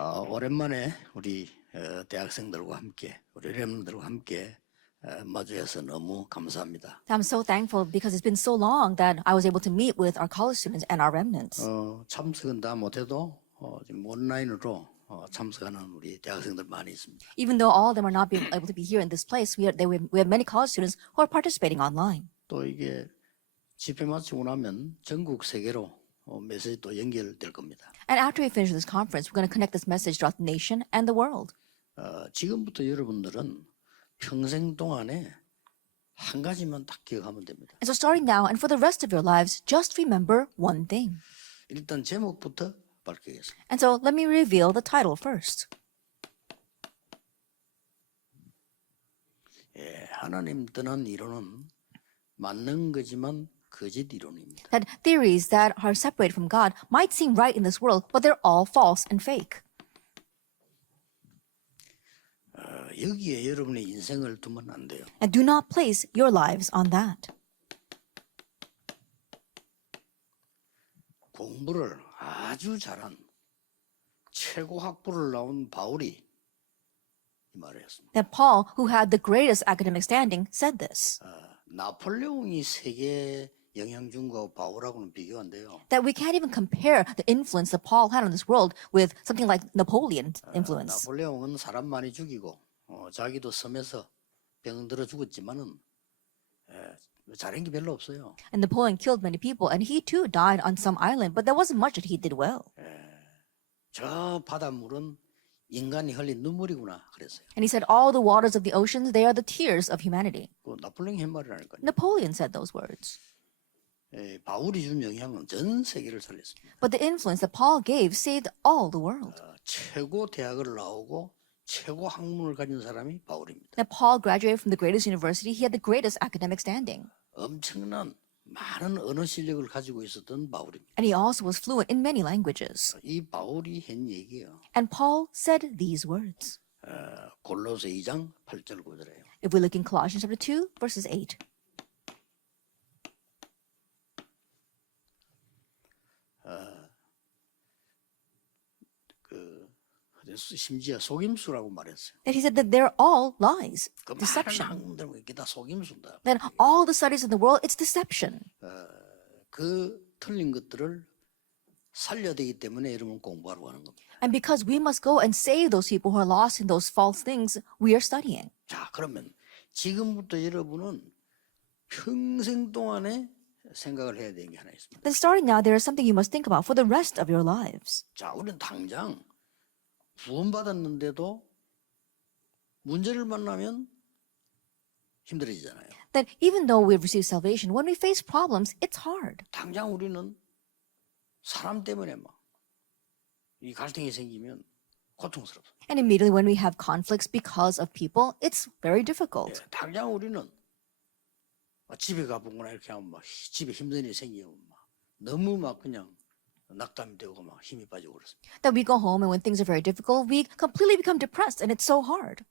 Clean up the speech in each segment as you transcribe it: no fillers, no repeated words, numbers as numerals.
오랜만에 우리 대학생들과 함께 우리 렘들과 함께 마주해서 너무 감사합니다. I'm so thankful because it's been so long that I was able to meet with our college students and our remnants. 참석은 다 못해도 지금 온라인으로 참석하는 우리 대학생들 많이 있습니다. Even though all of them are not being able to be here in this place, we have many college students who are participating online. 또 이게 집회 마치고 나면 전국 세계로 메시지 또 연결될 겁니다. And after we finish this conference, we're going to connect this message throughout the nation and the world. 지금부터 여러분들은 평생 동안에 한 가지만 딱 기억하면 됩니다. And so starting now and for the rest of your lives, just remember one thing. 일단 제목부터 밝히겠습니다. And so let me reveal the title first. 하나님 떠난 이론은 맞는 거지만 거짓 이론입니다. That theories that are separated from God might seem right in this world, but they're all false and fake. 여기에 여러분의 인생을 두면 안 돼요. And do not place your lives on that. 공부를 아주 잘한 최고 학부를 나온 바울이 이 말을 했습니다. That Paul, who had the greatest academic standing, said this. 나폴레옹이 세계에 영향 준 거하고 바울하고는 비교 안 돼요. That we can't even compare the influence that Paul had on this world with something like Napoleon's influence. 나폴레옹은 사람 많이 죽이고 자기도 섬에서 병들어 죽었지만은 잘한 게 별로 없어요. And Napoleon killed many people, and he too died on some island, but there wasn't much that he did well. 저 바닷물은 인간이 흘린 눈물이구나 그랬어요. And he said, all the waters of the oceans, they are the tears of humanity. 그 나폴레옹이 한 말이라니까요. Napoleon said those words. 바울이 준 영향은 전 세계를 살렸습니다. But the influence that Paul gave saved all the world. 최고 대학을 나오고 최고 학문을 가진 사람이 바울입니다. That Paul graduated from the greatest university, he had the greatest academic standing. 엄청난 많은 언어 실력을 가지고 있었던 바울입니다. And he also was fluent in many languages. 이 바울이 한 얘기예요. And Paul said these words. 골로새 2장 8절 9절이에요. If we look in Colossians chapter 2, verses 8. 심지어 속임수라고 말했어요. That he said that they're all lies, 그 많은 deception. 학문들 이게 다 속임수다. That all the studies in the world, it's deception. 그 틀린 것들을 살려야 되기 때문에 여러분 공부하러 가는 겁니다. And because we must go and save those people who are lost in those false things, we are studying. 자, 그러면 지금부터 여러분은 평생 동안에 생각을 해야 되는 게 하나 있습니다. Then starting now, there is something you must think about for the rest of your lives. 자, 우리는 당장 구원받았는데도 문제를 만나면 힘들어지잖아요. That even though we've received salvation, when we face problems, it's hard. 당장 우리는 사람 때문에 막 이 갈등이 생기면 고통스럽습니다. And immediately when we have conflicts because of people, it's very difficult. 당장 우리는 집에 가보거나 이렇게 하면 막 집에 힘든 일이 생기면 막 너무 막 그냥 낙담이 되고 막 힘이 빠지고 그렇습니다. That we go home and when things are very difficult, we completely become depressed and it's so hard.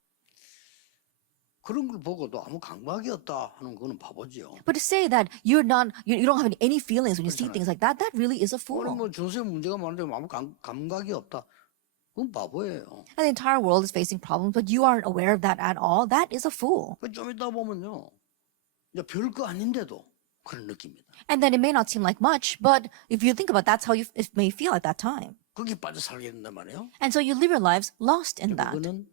그런 걸 보고도 아무 감각이 없다 하는 거는 바보죠. But to say that you don't have any feelings when you see things like that, that really is a 오늘 fool. 뭐 전세 문제가 많은데 아무 감각이 없다. 그건 바보예요. And the entire world is facing problems, but you aren't aware of that at all. That is a fool. 좀 이따 보면요, 이제 별거 아닌데도 그런 느낌입니다. And then it may not seem like much, but if you think about it, that's how it may feel at that time. 거기 빠져 살게 된단 말이에요. And so you live your lives lost in that. 그거는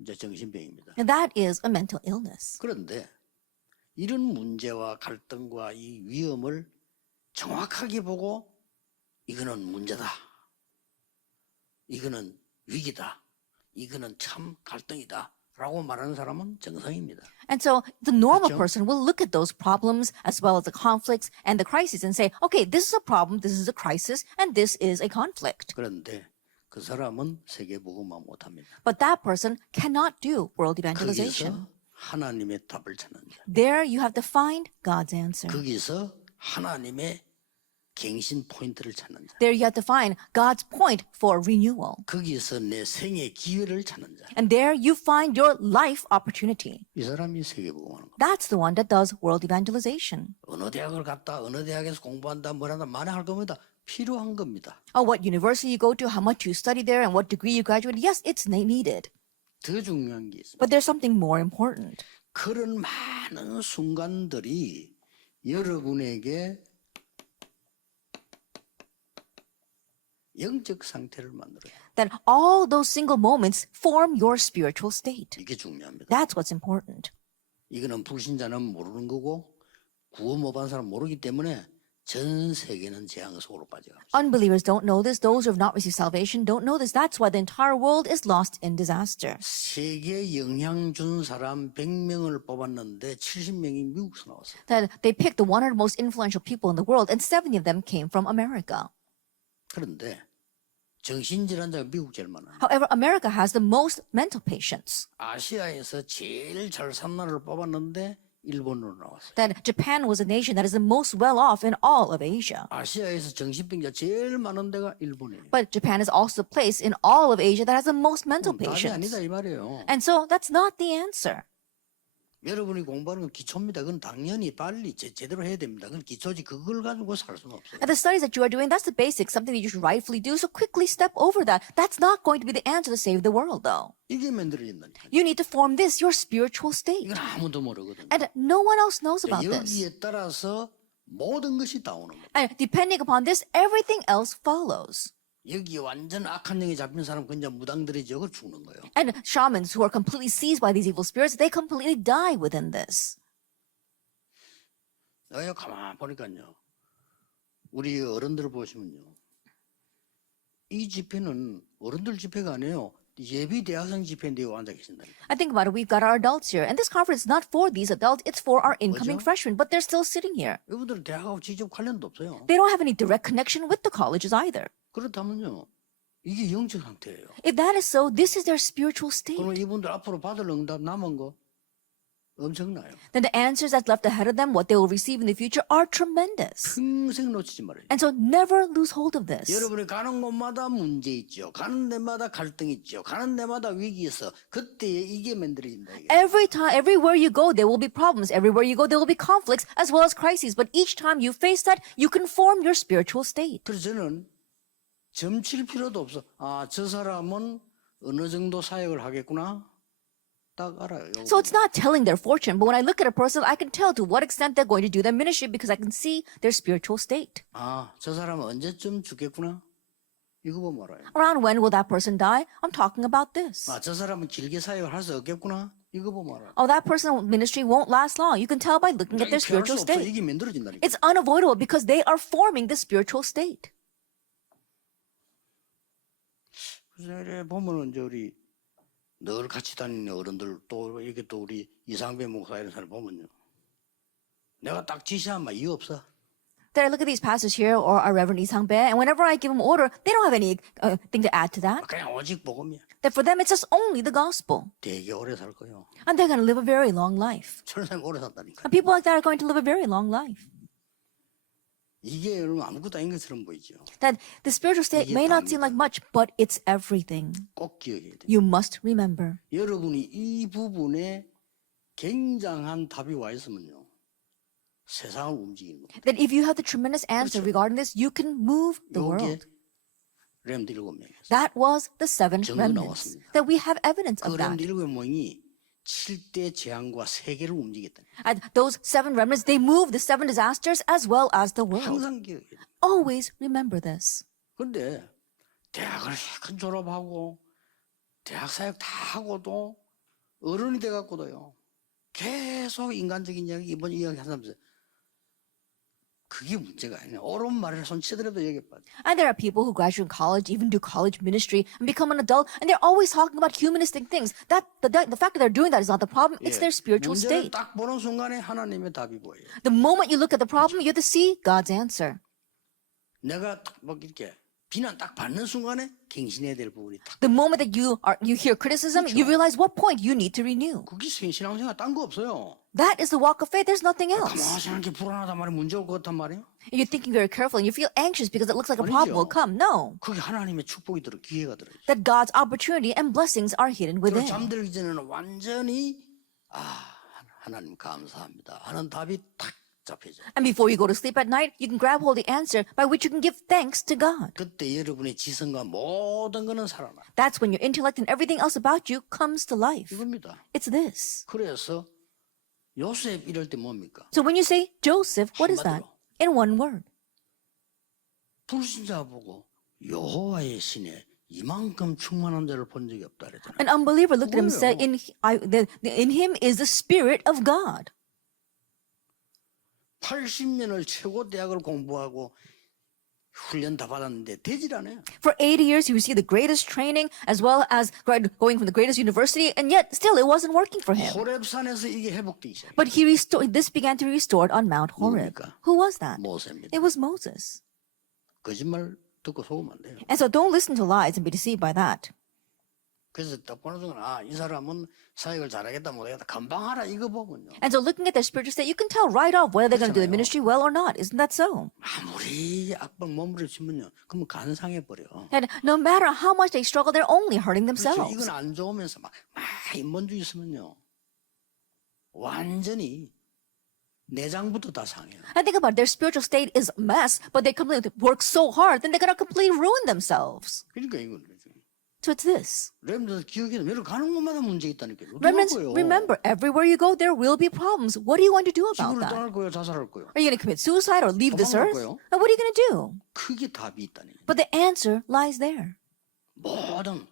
이제 정신병입니다. And that is a mental illness. 그런데 이런 문제와 갈등과 이 위험을 정확하게 보고 이거는 문제다. 이거는 위기다. 이거는 참 갈등이다. 라고 말하는 사람은 정상입니다. And so the normal 그렇죠? person will look at those problems as well as the conflicts and the crises and say, okay, this is a problem, this is a crisis, and this is a conflict. 그런데 그 사람은 세계복음화 못합니다. But that person cannot do world evangelization. 거기서 하나님의 답을 찾는 자. There you have to find God's answer. 거기서 하나님의 갱신 포인트를 찾는 자. There you have to find God's point for renewal. 거기서 내 생의 기회를 찾는 자. And there you find your life opportunity. 이 사람이 세계복음하는 거. That's the one that does world evangelization. 어느 대학을 갔다 어느 대학에서 공부한다 뭐한다 만회할 겁니다. 필요한 겁니다. What university you go to, how much you study there, and what degree you graduate. Yes, it's needed. 더 중요한 게 있습니다. But there's something more important. 그런 많은 순간들이 여러분에게 영적 상태를 만들어요. That all those single moments form your spiritual state. 이게 중요합니다. That's what's important. 이거는 불신자는 모르는 거고 구원 못 받은 사람 모르기 때문에 전 세계는 재앙 속으로 빠져갑니다. Unbelievers don't know this. Those who have not received salvation don't know this. That's why the entire world is lost in disaster. 세계 영향 준 사람 100명을 뽑았는데 70명이 미국에서 나왔어요. That they picked the 100 most influential people in the world, and 70 of them came from America. 그런데 정신질환자가 미국 제일 많아요. However, America has the most mental patients. 아시아에서 제일 잘 산 나라를 뽑았는데 일본으로 나왔어요. That Japan was a nation that is the most well off in all of Asia. 아시아에서 정신병자 제일 많은 데가 일본이에요. But Japan is also the place in all of Asia that has the most mental 답이 patients. 아니다 이 말이에요. And so that's not the answer. 여러분이 공부하는 건 기초입니다. 그건 당연히 빨리 제대로 해야 됩니다. 그건 기초지 그걸 가지고 살 수는 없어요. And the studies that you are doing, that's the basics, something that you should rightfully do. So quickly step over that. That's not going to be the answer to save the world, though. 이게 만들어진다니까. You need to form this, your spiritual state. 이건 아무도 모르거든요. And no one else knows about this. 여기에 따라서 모든 것이 나오는 거예요. And depending upon this, everything else follows. 여기 완전 악한 영에 잡힌 사람 그냥 무당들이 저걸 죽는 거예요. And shamans who are completely seized by these evil spirits, they completely die within this. 내가 가만 보니까요. 우리 어른들 보시면요. 이 집회는 어른들 집회가 아니에요. 예비 대학생 집회인데 앉아 계신다. I think about it, we've got our adults here. And this conference is not for these adults, it's for our incoming 뭐죠? freshmen, but they're still sitting here. 이분들은 대학하고 직접 관련도 없어요. They don't have any direct connection with the colleges either. 그렇다면요. 이게 영적 상태예요. If that is so, this is their spiritual 그러면 state. 이분들 앞으로 받을 응답 남은 거 엄청나요. Then the answers that's left ahead of them, what they will receive in the future, are tremendous. 평생 놓치지 말아요. And so never lose hold of this. 여러분이 가는 곳마다 문제 있죠. 가는 데마다 갈등 있죠. 가는 데마다 위기 있어. 그때 이게 만들어진다. 이게. Every time, everywhere you go, there will be problems. Everywhere you go, there will be conflicts as well as crises. But each time you face that, you can form your spiritual state. 그래서 저는 점칠 필요도 없어. 아, 저 사람은 어느 정도 사역을 하겠구나. 딱 알아요. So it's not telling their fortune, but when I look at a person, I can tell to what extent they're going to do their ministry because I can see their spiritual state. 아, 저 사람은 언제쯤 죽겠구나. 이거 보면 알아요. Around when will that person die? I'm talking about this. 아, 저 사람은 길게 사역을 할 수 없겠구나. 이거 보면 알아요. Oh, that person's ministry won't last long. You can tell by looking at their 피할 수 spiritual 없어. state. 이게 만들어진다니까. It's unavoidable because they are forming the spiritual state. 그래서 보면은 이제 우리 늘 같이 다니는 어른들 또 이게 또 우리 이상배 목사 이런 사람 보면요. 내가 딱 지시하면 막 이유 없어. Then I look at these pastors here or our Reverend Isang Bae, and whenever I give them order, they don't have any thing to add to that. 그냥 오직 복음이야. That for them, it's just only the gospel. 되게 오래 살 거요. And they're going to live a very long life. 저런 사람 오래 산다니까. And people like that are going to live a very long life. 이게 여러분 아무것도 아닌 것처럼 보이죠. That the spiritual state 이게 may not seem 답니다. like much, but it's everything. 꼭 기억해야 돼요. You must remember. 여러분이 이 부분에 굉장한 답이 와 있으면요. 세상을 움직이는 거예요. That if you have the tremendous answer 그렇죠. regarding this, you can move the 요게 world. 렘드 7명이었어요. That was the seven 증거 remnants. 나왔습니다. That we have evidence 그 of that. 렘드 7명이 7대 재앙과 세계를 움직였다. And those seven remnants, they move the seven disasters as well as the world. 항상 기억해야 돼. Always remember this. 근데 대학을 큰 졸업하고 대학 사역 다 하고도 어른이 돼갖고도요. 계속 인간적인 이야기 이번 이야기 하면서 그게 문제가 아니야. 옳은 말을 손치더라도 얘기해봐. And there are people who graduate from college, even do college ministry, and become an adult, and they're always talking about humanistic things. The fact that they're doing that is not the problem, it's their spiritual 문제를 state. 딱 보는 순간에 하나님의 답이 보여요. The moment you look at the problem, you have to see God's answer. 내가 딱 막 이렇게 비난 딱 받는 순간에 갱신해야 될 부분이 딱. The moment that you hear criticism, you realize what point you need to renew. 그게 신앙생활 딴 거 없어요. That is the walk of faith. There's nothing else. 가만히 생각해 불안하단 말이야. 문제 올 것 같단 말이야. You're thinking very carefully, and you feel anxious because it looks like a problem will come. No, 그게 하나님의 축복이 들어 기회가 들어. that God's opportunity and blessings are hidden 그리고 within. 잠들기 전에는 완전히 하나님 감사합니다 하는 답이 딱 잡혀져. And before you go to sleep at night, you can grab hold of the answer by which you can give thanks to God. 그때 여러분의 지성과 모든 거는 살아나. That's when your intellect and everything else about you comes to life. 이겁니다. It's this. 그래서 요셉 이럴 때 뭡니까? So when you say Joseph, what is that? In one word. 불신자 보고 여호와의 신에 이만큼 충만한 자를 본 적이 없다 그랬잖아요. An unbeliever looked at him and said, in him is the Spirit of God. 80년을 최고 대학을 공부하고 훈련 다 받았는데 되질 않아요. For 80 years, he received the greatest training as well as going from the greatest university, and yet still it wasn't working for him. 호렙산에서 이게 회복되기 시작해요. But this began to be restored on Mount Horeb. 누굽니까? Who was that? 모세입니다. It was Moses. 거짓말 듣고 속으면 안 돼요. And so don't listen to lies and be deceived by that. 그래서 딱 보는 순간 이 사람은 사역을 잘하겠다 못하겠다 금방 하라 이거 보군요. And so looking at their spiritual state, you can tell right off whether they're going to do the ministry well or not. Isn't that so? 아무리 악방 몸부림치면요, 그러면 간상해 버려. And no matter how much they struggle, they're only hurting 그렇죠. themselves. 이건 안 좋으면서 막 인본주의 있으면요, 완전히 내장부터 다 상해요. And think about it, their spiritual state is a mess, but they completely work so hard, then they're going to completely ruin themselves. 그러니까 이건 So it's this. 렘들 기억이 여러 가는 곳마다 문제 있다니까요. Remnants, 어떡할 거예요? remember, everywhere you go, there will be problems. What are you going to do about 지구를 that? 떠날 거예요, 자살할 거예요. Are you going to commit suicide or leave this 도망갈 earth? 거예요? And what are you going to do? 크게 답이 있다니. But the answer lies there. 뭐든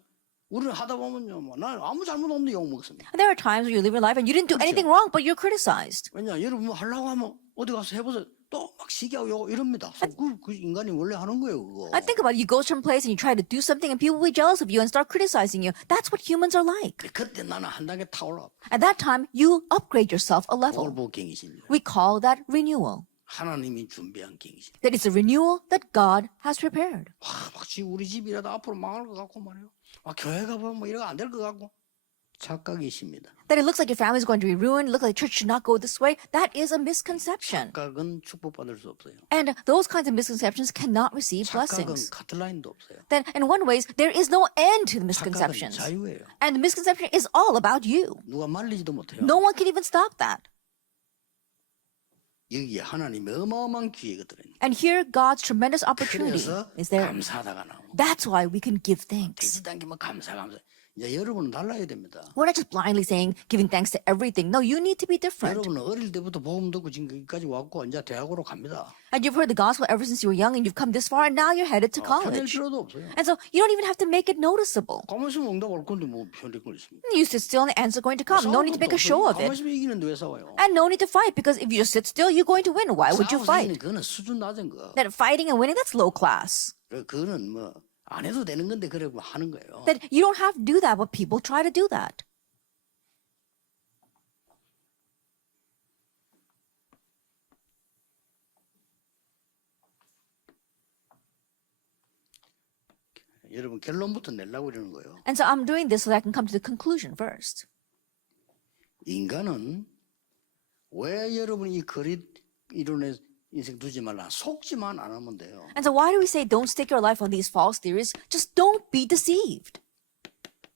우리는 하다 보면요, 난 아무 잘못 없는데 욕 먹습니다. And there are times when you live your life and you didn't do anything wrong, but you're criticized. 왜냐, 여러분 뭐 하려고 하면 어디 가서 해보세요. 또 막 시기하고 욕 이럽니다. 그 인간이 원래 하는 거예요, 그거. I think about it. You go to some place and you try to do something and people will be jealous of you and start criticizing you. That's what humans are like. 그때 나는 한 단계 타올라. At that time, you upgrade yourself a 그걸 level. 보고 갱신이라. We call that renewal. 하나님이 준비한 갱신. That it's a renewal that God has prepared. 와, 막지 우리 집이라도 앞으로 망할 것 같고 말이에요. 교회 가보면 뭐 이러고 안 될 것 같고. 착각이십니다. That it looks like your family is going to be ruined, look like church should not go this way. That is a misconception. 착각은 축복받을 수 없어요. And those kinds of misconceptions cannot receive 착각은 blessings. 카트라인도 없어요. Then in one ways, there is no end to the 착각은 misconceptions. 자유예요. And the misconception is all about you. 누가 말리지도 못해요. No one can even stop that. 여기에 하나님의 어마어마한 기회가 들어있는. And here, God's tremendous opportunity 그래서 is there. 감사하다가 나오고. That's why we can give thanks. 되지도 않게 뭐 감사. 이제 여러분은 달라야 됩니다. We're not just blindly saying, giving thanks to everything. No, you need to be different. 여러분은 어릴 때부터 복음 듣고 지금까지 왔고 이제 대학으로 갑니다. And you've heard the gospel ever since you were young and you've come this far and now you're headed to 편할 college. 필요도 없어요. And so you don't even have to make it noticeable. 가만히 있으면 응답 올 건데 뭐 편할 걸 있습니까? You sit still and the answer's going to come. No need to make a show of 가만히 it. 있으면 이기는데 왜 싸워요? And no need to fight because if you just sit still, you're going to win. Why would you 싸워서 fight? 이기는 그거는 수준 낮은 거. That fighting and winning, that's low class. 그거는 뭐 안 해도 되는 건데 그래 뭐 하는 거예요. That you don't have to do that, but people try to do that. 여러분 결론부터 내려고 그러는 거예요. And so I'm doing this so that I can come to the conclusion first. 인간은 왜 여러분이 이 거짓 이론에 인생 두지 말라 속지만 안 하면 돼요. And so why do we say don't stick your life on these false theories? Just don't be deceived.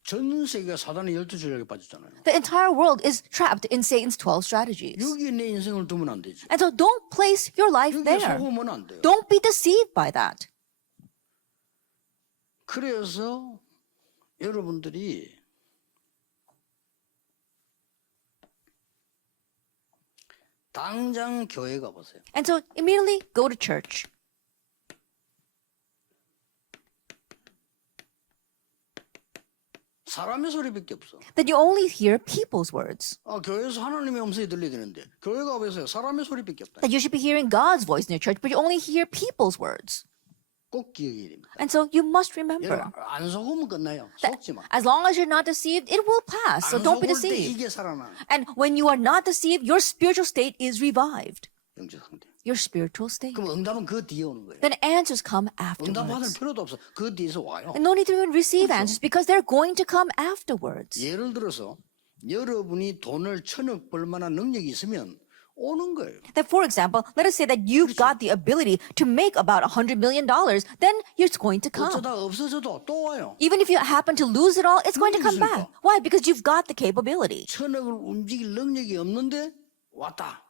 전 세계가 사단의 12전략에 빠졌잖아요. The entire world is trapped in Satan's 12 strategies. 여기에 내 인생을 두면 안 되지. And so don't place your life 여기에 there. 속으면 안 돼요. Don't be deceived by that. 그래서 여러분들이 당장 교회 가보세요. And so immediately go to church. 사람의 소리밖에 없어. That you only hear people's words. 교회에서 하나님의 음성이 들려야 되는데 교회 가보세요. 사람의 소리밖에 없다. That you should be hearing God's voice in your church, but you only hear people's words. 꼭 기억해야 됩니다. And so you must remember 여러분 안 속으면 끝나요. that 속지 마. as long as you're not deceived, it will pass. So 안 don't be 속을 때 deceived. 이게 살아나. And when you are not deceived, your spiritual state is revived. 영적 상태. Your spiritual state. 그럼 응답은 그 뒤에 오는 거예요. Then answers come 응답 받을 afterwards. 필요도 없어. 그 뒤에서 와요. And no need to even receive answers because they're going to come afterwards. 예를 들어서 여러분이 돈을 1,000억 벌 만한 능력이 있으면 오는 거예요. That, for example, let us say that you've got the ability to make about $100 million, then it's going to come. 어쩌다 없어져도 또 와요. Even if you happen to lose it all, it's going to come 모르겠습니까? back. Why? Because you've got the capability. 1,000억을 움직일 능력이 없는데 왔다.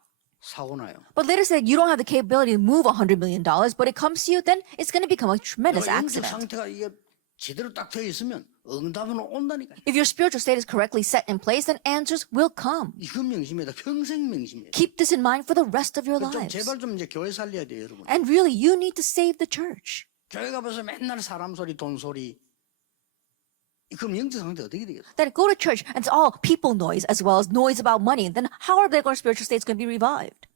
사고 나요. But later said you don't have the capability to move $100 million, but it comes to you, then it's going to become a tremendous 영적 accident. 상태가 이게 제대로 딱 되어 있으면 응답은 온다니까. If your spiritual state is correctly set in place, then answers will come. 이거 명심해다. 평생 명심해다. Keep this in mind for the rest of your 좀 lives. 제발 좀 이제 교회 살려야 돼요, 여러분. And really, you need to save the church. 교회 가면서 맨날 사람 소리, 돈 소리. 그럼 영적 상태 어떻게 되겠어? Then go to church and it's all people noise as well as noise about money. Then how are their spiritual states going to be revived?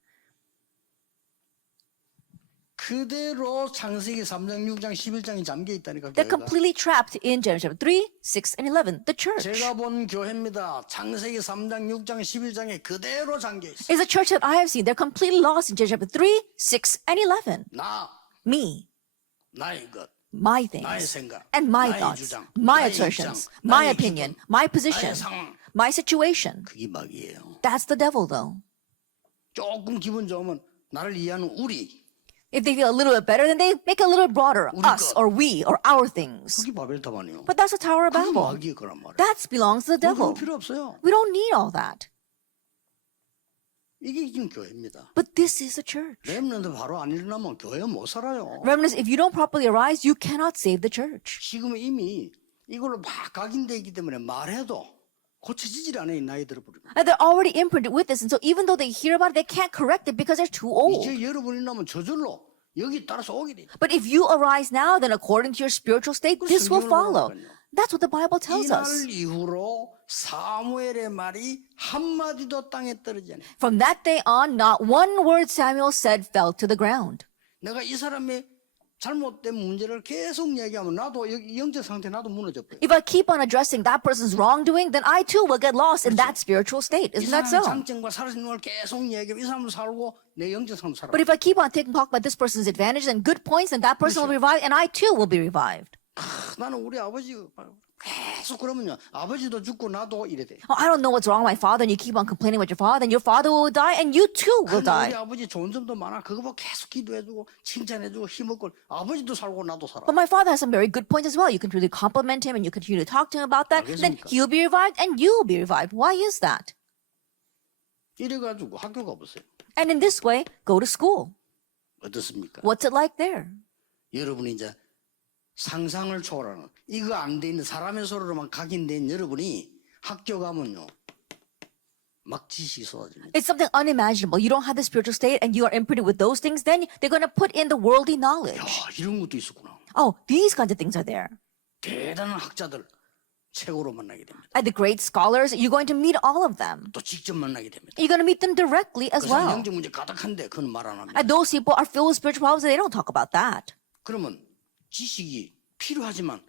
그대로 창세기 3장, 6장, 11장이 잠겨 있다니까. They're 교회가. completely trapped in Genesis 3, 6, and 11. The church 제가 본 교회입니다. 창세기 3장, 6장, 11장에 그대로 잠겨 있어. is a church that I have seen. They're completely lost in Genesis 3, 6, and 11. 나, Me, 나의 것, my 나의 things, 생각, and my 나의 thoughts, 주장, my 나의 assertions, 입장, my 나의 opinion, 기분, my position, 나의 상황. my situation. 그게 막이에요. That's the devil, though. 조금 기분 좋으면 나를 이해하는 우리. If they feel a little bit better, then they make it a little broader. 우리 Us, 것. or we, or our things. 그게 바벨탑 아니에요. But that's the Tower of 그게 Babel. 막이에요, 그란 말이에요. That belongs to the devil. 그런 필요 없어요. We don't need all that. 이게 지금 교회입니다. But this is the church. 렘넌트 바로 안 일어나면 교회 못 살아요. Remnants, if you don't properly arise, you cannot save the church. 지금 이미 이걸로 막 각인되어 있기 때문에 말해도 고쳐지질 않아요. 나이 들어버리면. And they're already imprinted with this, and so even though they hear about it, they can't correct it because they're too old. 이제 여러분이 나면 저절로 여기 따라서 오게 돼. But if you arise now, then according to your spiritual state, this will follow. That's what the Bible tells us. 이날 이후로 사무엘의 말이 한마디도 땅에 떨어지지 않아요. From that day on, not one word Samuel said fell to the ground. 내가 이 사람의 잘못된 문제를 계속 얘기하면 나도 여기 영적 상태 나도 무너져 버려. If I keep on addressing that person's wrongdoing, then I too will get lost in that spiritual state. 이 Isn't that 사람의 so? 장점과 살아있는 걸 계속 얘기하면 이 사람도 살고 내 영적 상도 살아. But if I keep on talk about this person's advantages and good points, then that person will be revived, and I too will be revived. 나는 우리 아버지 계속 그러면요 아버지도 죽고 나도 이래 돼. Oh, I don't know what's wrong with my father, and you keep on complaining about your father, and your father will die, and you too will 우리 die. 아버지 좋은 점도 많아. 그거 뭐 계속 기도해주고 칭찬해주고 힘없고 아버지도 살고 나도 살아. But my father has some very good points as well. You can really compliment him, and you continue to talk to him about that. Then 알겠습니까? he'll be revived, and you'll be revived. Why is that? 이래가지고 학교 가보세요. And in this way, go to school. 어떻습니까? What's it like there? 여러분이 이제 상상을 초월하는 이거 안 돼 있는 사람의 소리로만 각인된 여러분이 학교 가면요 막 지식이 쏟아집니다. It's something unimaginable. You don't have the spiritual state, and you are imprinted with those things. Then they're going to put in the worldly knowledge. 야 이런 것도 있었구나. Oh, these kinds of things are there. 대단한 학자들 최고로 만나게 됩니다. And the great scholars, you're going to meet all of them. 또 직접 만나게 됩니다. You're going to meet them directly as 그 사람 well. 영적 문제 가득한데 그건 말 안 합니다. And those people are filled with spiritual problems, and they don't talk about that. 그러면 지식이 필요하지만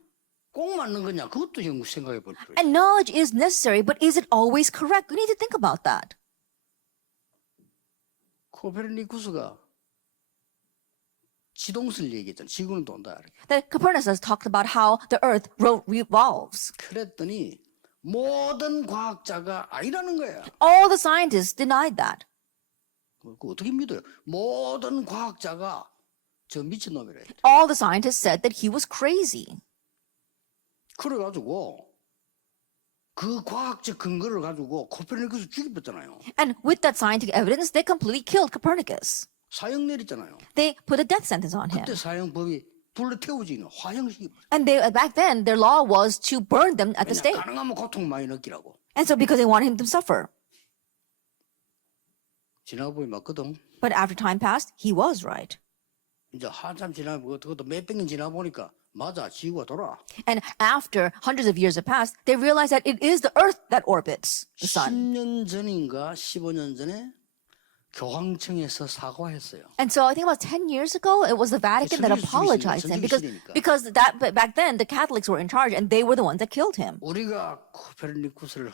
꼭 맞는 거냐 그것도 좀 생각해 볼 필요 있어요. And knowledge is necessary, but is it always correct? We need to think about that. 코페르니쿠스가 지동설 얘기했잖아. 지구는 돈다. 이렇게. That Copernicus talked about how the earth revolves. 그랬더니 모든 과학자가 아니라는 거야. All the scientists denied that. 그거 어떻게 믿어요? 모든 과학자가 저 미친놈이래. All the scientists said that he was crazy. 그래가지고 그 과학적 근거를 가지고 코페르니쿠스 죽여버렸잖아요. And with that scientific evidence, they completely killed Copernicus. 사형 내렸잖아요. They put a death sentence on him. 그때 사형법이 불러 태우지 화형식이. And they, back then, their law was to burn them at the stake. 가능하면 고통 많이 느끼라고. And so because they wanted him to suffer. 지나고 보니 맞거든. But after time passed, he was right. 이제 한참 지나고 그것도 몇백 년 지나 보니까 맞아 지구가 돌아. And after hundreds of years have passed, they realized that it is the earth that orbits the sun. 10년 전인가 15년 전에 교황청에서 사과했어요. And so I think about 10 years ago, it was the Vatican that apologized to him because that back then the Catholics were in charge and they were the ones that killed him. 우리가 코페르니쿠스를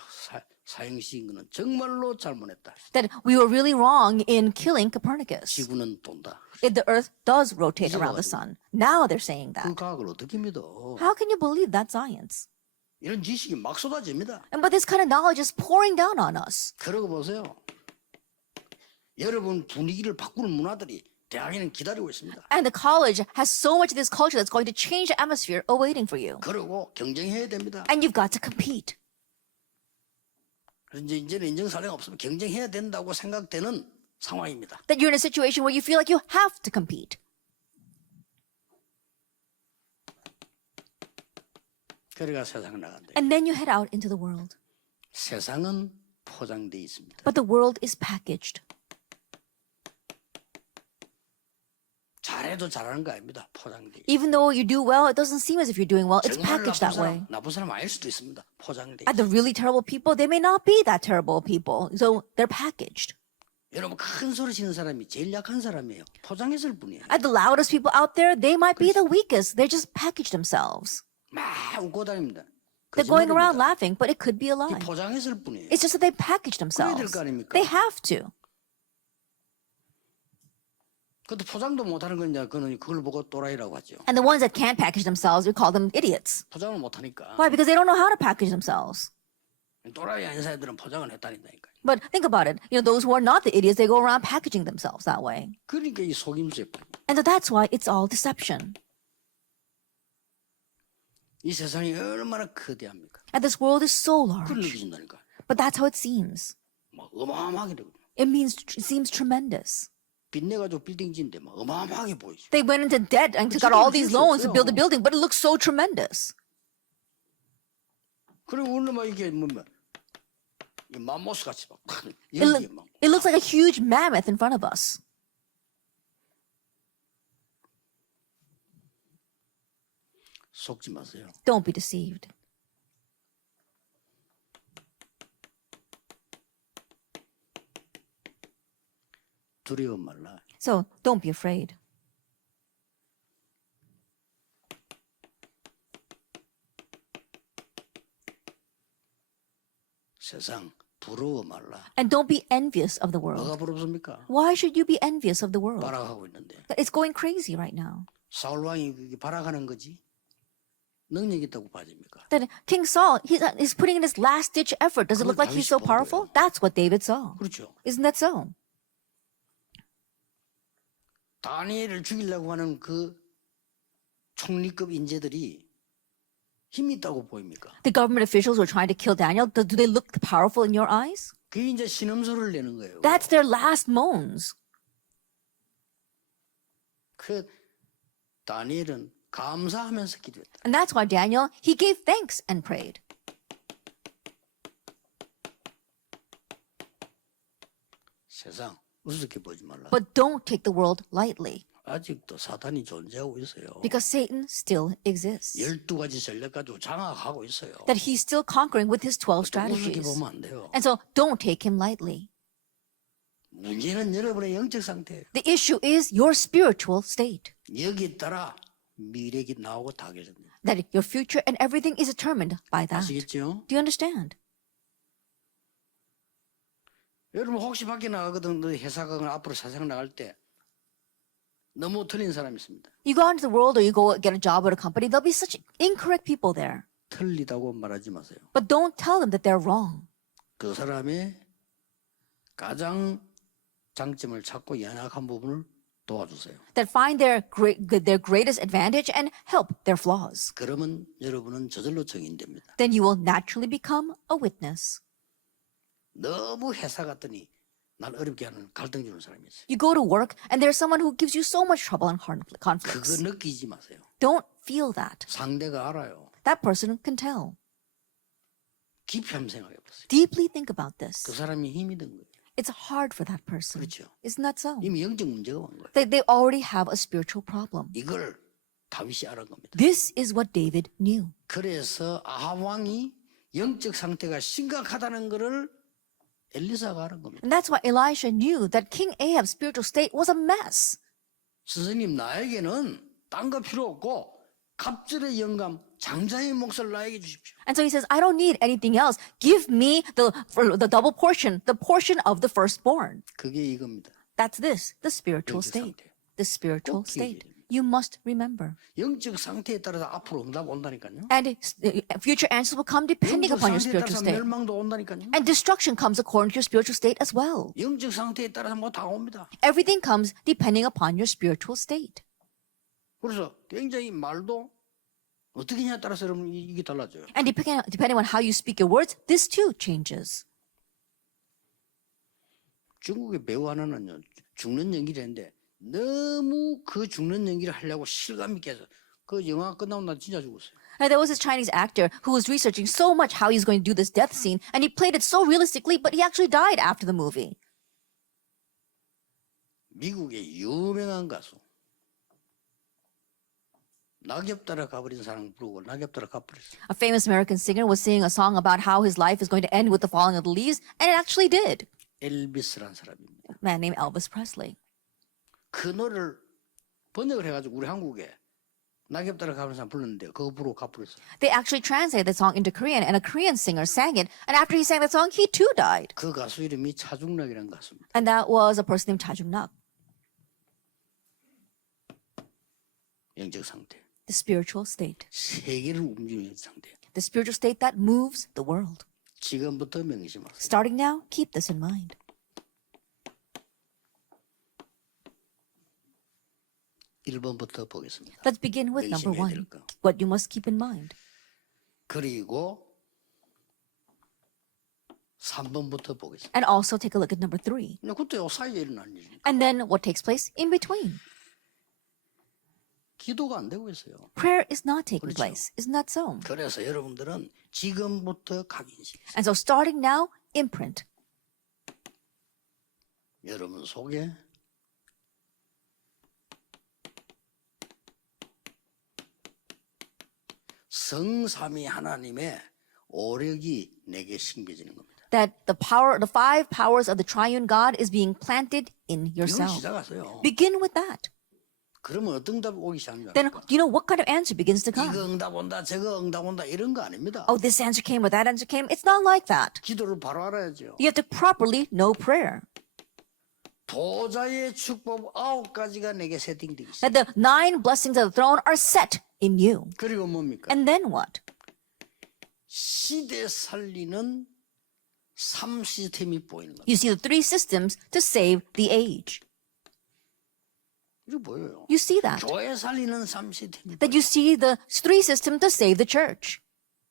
사형시킨 거는 정말로 잘못했다. That we were really wrong in killing Copernicus. 지구는 돈다. The earth does rotate around the sun. Now they're saying 그 that. 과학을 어떻게 믿어? How can you believe that science? 이런 지식이 막 쏟아집니다. But this kind of knowledge is pouring down on us. 그러고 보세요. 여러분 분위기를 바꾸는 문화들이 대학에는 기다리고 있습니다. And the college has so much of this culture that's going to change the atmosphere awaiting for you. 그러고 경쟁해야 됩니다. And you've got to compete. 그래서 이제는 인정사례가 없으면 경쟁해야 된다고 생각되는 상황입니다. That you're in a situation where you feel like you have to compete. 그래가 세상을 나간다. And then you head out into the world. 세상은 포장되어 있습니다. But the world is packaged. 잘해도 잘하는 거 아닙니다. 포장돼. Even though you do well, it doesn't seem as if you're doing well. It's 정말 packaged that way. 나쁜 사람 아닐 수도 있습니다. 포장돼. And the really terrible people, they may not be that terrible people. So they're packaged. 여러분 큰 소리 치는 사람이 제일 약한 사람이에요. 포장했을 뿐이에요. And the loudest people out there, they might be the weakest. They're just packaged themselves. 막 웃고 다닙니다. They're going around 거짓말입니다. laughing, but it could be a 이 lie. 포장했을 뿐이에요. It's just that they packaged 그래야 될 themselves. 거 아닙니까? They have to. 그것도 포장도 못하는 건 이제 그걸 보고 또라이라고 하죠. And the ones that can't package themselves, we call them idiots. 포장을 못하니까. Why? Because they don't know how to package themselves. 또라이 아닌 사람들은 포장을 했다니까요. But think about it. You know, those who are not the idiots, they go around packaging themselves that way. 그러니까 이 속임수에 빠져. And so that's why it's all deception. 이 세상이 얼마나 거대합니까? And this world is so 그걸 large. 느끼신다니까. But that's how it seems. 막 어마어마하게 되거든요. It seems tremendous. 빚내가지고 빌딩 짓는데 막 어마어마하게 보이죠. They went into debt and got all these loans to build a building, but it looks so tremendous. 그리고 오늘 막 이게 이 맘모스 같이 막 It looks like a huge mammoth in front of us. 속지 마세요. Don't be deceived. 두려워 말라. So don't be afraid. 세상 부러워 말라. And don't be envious of the world. 뭐가 부럽습니까? Why should you be envious of the world? 발악하고 있는데. It's going crazy right now. 사울 왕이 그게 발악하는 거지. 능력 있다고 봐집니까? Then King Saul, he's putting in his last-ditch effort. Does it look like he's so powerful? That's what David saw. 그렇죠. Isn't that so? 다니엘을 죽이려고 하는 그 총리급 인재들이 힘 있다고 보입니까? The government officials who are trying to kill Daniel, do they look powerful in your eyes? 그게 이제 신음소리를 내는 거예요. That's their last moans. 그 다니엘은 감사하면서 기도했다. And that's why Daniel, he gave thanks and prayed. 세상 우습게 보지 말라. But don't take the world lightly, 아직도 사탄이 존재하고 있어요. because Satan still exists. 12가지 전략 가지고 장악하고 있어요. That he's still conquering with his 12 우습게 strategies. 보면 안 돼요. And so don't take him lightly. 문제는 여러분의 영적 상태예요. The issue is your spiritual state. 여기에 따라 미래가 나오고 다 결정돼요. That your future and everything is determined by that. 아시겠죠? Do you understand? 여러분 혹시 밖에 나가거든 회사 가거나 앞으로 사생 나갈 때 너무 틀린 사람이 있습니다. You go out into the world or you go get a job at a company, there'll be such incorrect people there. 틀리다고 말하지 마세요. But don't tell them that they're wrong. 그 사람의 가장 장점을 찾고 연약한 부분을 도와주세요. That find their greatest advantage and help their flaws. 그러면 여러분은 저절로 증인됩니다. Then you will naturally become a witness. 너무 회사 갔더니 날 어렵게 하는 갈등 주는 사람이 있어요. You go to work and there's someone who gives you so much trouble and 그거 conflicts. 느끼지 마세요. Don't feel that. 상대가 알아요. That person can tell. 깊이 한번 생각해 보세요. Deeply think about this. 그 사람이 힘이 든 거예요. It's hard for that person. 그렇죠. Isn't that so? 이미 영적 문제가 온 거예요. They already have a spiritual problem. 이걸 다윗이 알은 겁니다. This is what David knew. 그래서 아합 왕이 영적 상태가 심각하다는 것을 엘리사가 알은 겁니다. And that's why Elisha knew that King Ahab's spiritual state was a mess. 스승님 나에게는 딴 거 필요 없고 갑절의 영감 장자의 몫을 나에게 주십시오. And so he says, I don't need anything else. Give me the double portion, the portion of the firstborn. 그게 이겁니다. That's this, the spiritual 영적 state. 상태. The spiritual 꼭 state. 기억해야 됩니다. You must remember. 영적 상태에 따라서 앞으로 응답 온다니까요. And future answers will come depending 영적 upon your 상태에 spiritual 따라서 state. 멸망도 온다니까요. And destruction comes according to your spiritual state as well. 영적 상태에 따라서 뭐 다 옵니다. Everything comes depending upon your spiritual state. 그래서 굉장히 말도 어떻게 하냐에 따라서 여러분 이게 달라져요. And depending on how you speak your words, this too changes. 중국의 배우 하나는요, 죽는 연기를 했는데 너무 그 죽는 연기를 하려고 실감 있게 해서 그 영화 끝나고 나 진짜 죽었어요. And there was this Chinese actor who was researching so much how he's going to do this death scene, and he played it so realistically, but he actually died after the movie. 미국의 유명한 가수 낙엽 따라 가버린 사람 부르고 낙엽 따라 가버렸어요. A famous American singer was singing a song about how his life is going to end with the falling of the leaves, and it actually did. 엘비스라는 사람입니다. A man named Elvis Presley. 그 노래를 번역을 해가지고 우리 한국에 낙엽 따라 가버린 사람 불렀는데 그거 부르고 가버렸어요. They actually translated the song into Korean, and a Korean singer sang it, and after he sang that song, he too died. 그 가수 이름이 차중락이라는 가수입니다. And that was a person named Cha Jung-nak. 영적 상태. The spiritual state. 세계를 움직이는 상태. The spiritual state that moves the world. 지금부터 명심하세요. Starting now, keep this in mind. 1번부터 보겠습니다. Let's begin with number 명심해야 될 1. 거. What you must keep in mind. 그리고 3번부터 보겠습니다. And also take a look at number 3. 근데 그때 요 사이에 일어난 일이니까. And then what takes place in between. 기도가 안 되고 있어요. Prayer is not taking 그렇죠. place. Isn't that so? 그래서 여러분들은 지금부터 각인식. And so starting now, imprint. 여러분 속에 성삼위 하나님의 오력이 내게 심겨지는 겁니다. That the five powers of the triune God is being planted in 이걸 yourself. 시작하세요. Begin with that. 그러면 어떤 응답이 오기 시작합니까? Then do you know what kind of answer begins to come? 이거 응답 온다, 저거 응답 온다 이런 거 아닙니다. Oh, this answer came or that answer came. It's not like that. 기도를 바로 알아야죠. You have to properly know prayer. 보좌의 축복 9가지가 내게 세팅되어 있어요. That the 9 blessings of the throne are set in you. 그리고 뭡니까? And then what? 시대 살리는 3 시스템이 보이는 겁니다. You see the 3 systems to save the age. 이거 보여요. You see that. 교회 살리는 3 시스템이 That you see the 3 systems to save the church.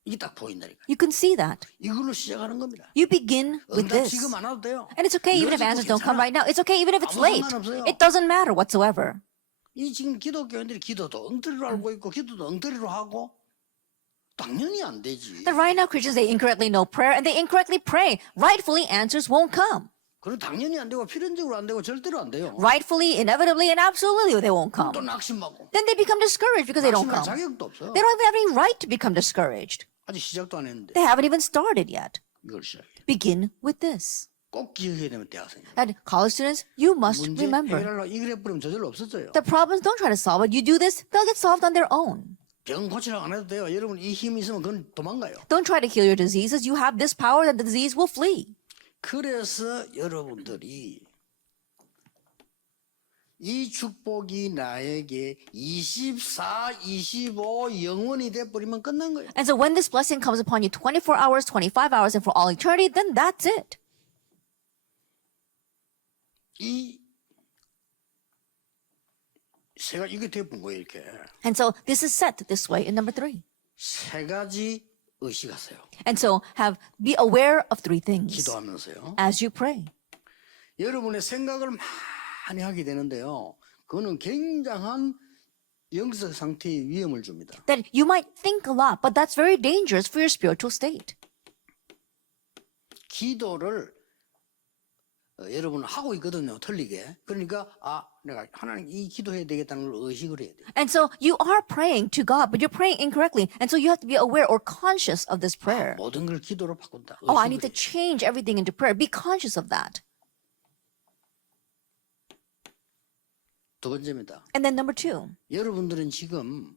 이게 딱 보인다니까. You can see that. 이걸로 시작하는 겁니다. You begin with 응답 this. 지금 안 와도 돼요. And it's okay even if 늦어도 answers don't come 괜찮아. right now. It's okay even if it's 아무 late. 상관없어요. It doesn't matter whatsoever. 이 지금 기독교인들이 기도도 엉터리로 알고 있고 기도도 엉터리로 하고 당연히 안 되지. That right now Christians, they incorrectly know prayer and they incorrectly pray. Rightfully, answers won't come. 그리고 당연히 안 되고 필연적으로 안 되고 절대로 안 돼요. Rightfully, inevitably, and absolutely they won't come. 또 낙심하고 Then they become discouraged because they don't 낙심할 come. 자격도 없어요. They don't even have any right to become discouraged. 아직 시작도 안 했는데 They haven't even started yet. 이걸 시작해. Begin with this. 꼭 기억해야 되면 대학생. And college students, you must 문제 remember. 해결하려고 이걸 해버리면 저절로 없어져요. The problems, don't try to solve it. You do this, they'll get solved on their own. 병 고치라고 안 해도 돼요. 여러분 이 힘이 있으면 그건 도망가요. Don't try to heal your diseases. You have this power that the disease will flee. 그래서 여러분들이 이 축복이 나에게 24, 25 영원히 돼버리면 끝난 거예요. And so when this blessing comes upon you 24 hours, 25 hours, and for all eternity, then that's it. 이 세가 이게 돼본 거예요 이렇게. And so this is set this way in number 3. 세 가지 의식하세요. And so be aware of 3 things 기도하면서요. as you pray. 여러분의 생각을 많이 하게 되는데요. 그거는 굉장한 영적 상태의 위험을 줍니다. That you might think a lot, but that's very dangerous for your spiritual state. 기도를 여러분 하고 있거든요. 틀리게. 그러니까 내가 하나님 이 기도해야 되겠다는 걸 의식을 해야 돼요. And so you are praying to God, but you're praying incorrectly. And so you have to be aware or conscious of this prayer. 모든 걸 기도로 바꾼다. Oh, I need 의식을 to change everything into prayer. Be conscious of that. 두 번째입니다. And then number 2. 여러분들은 지금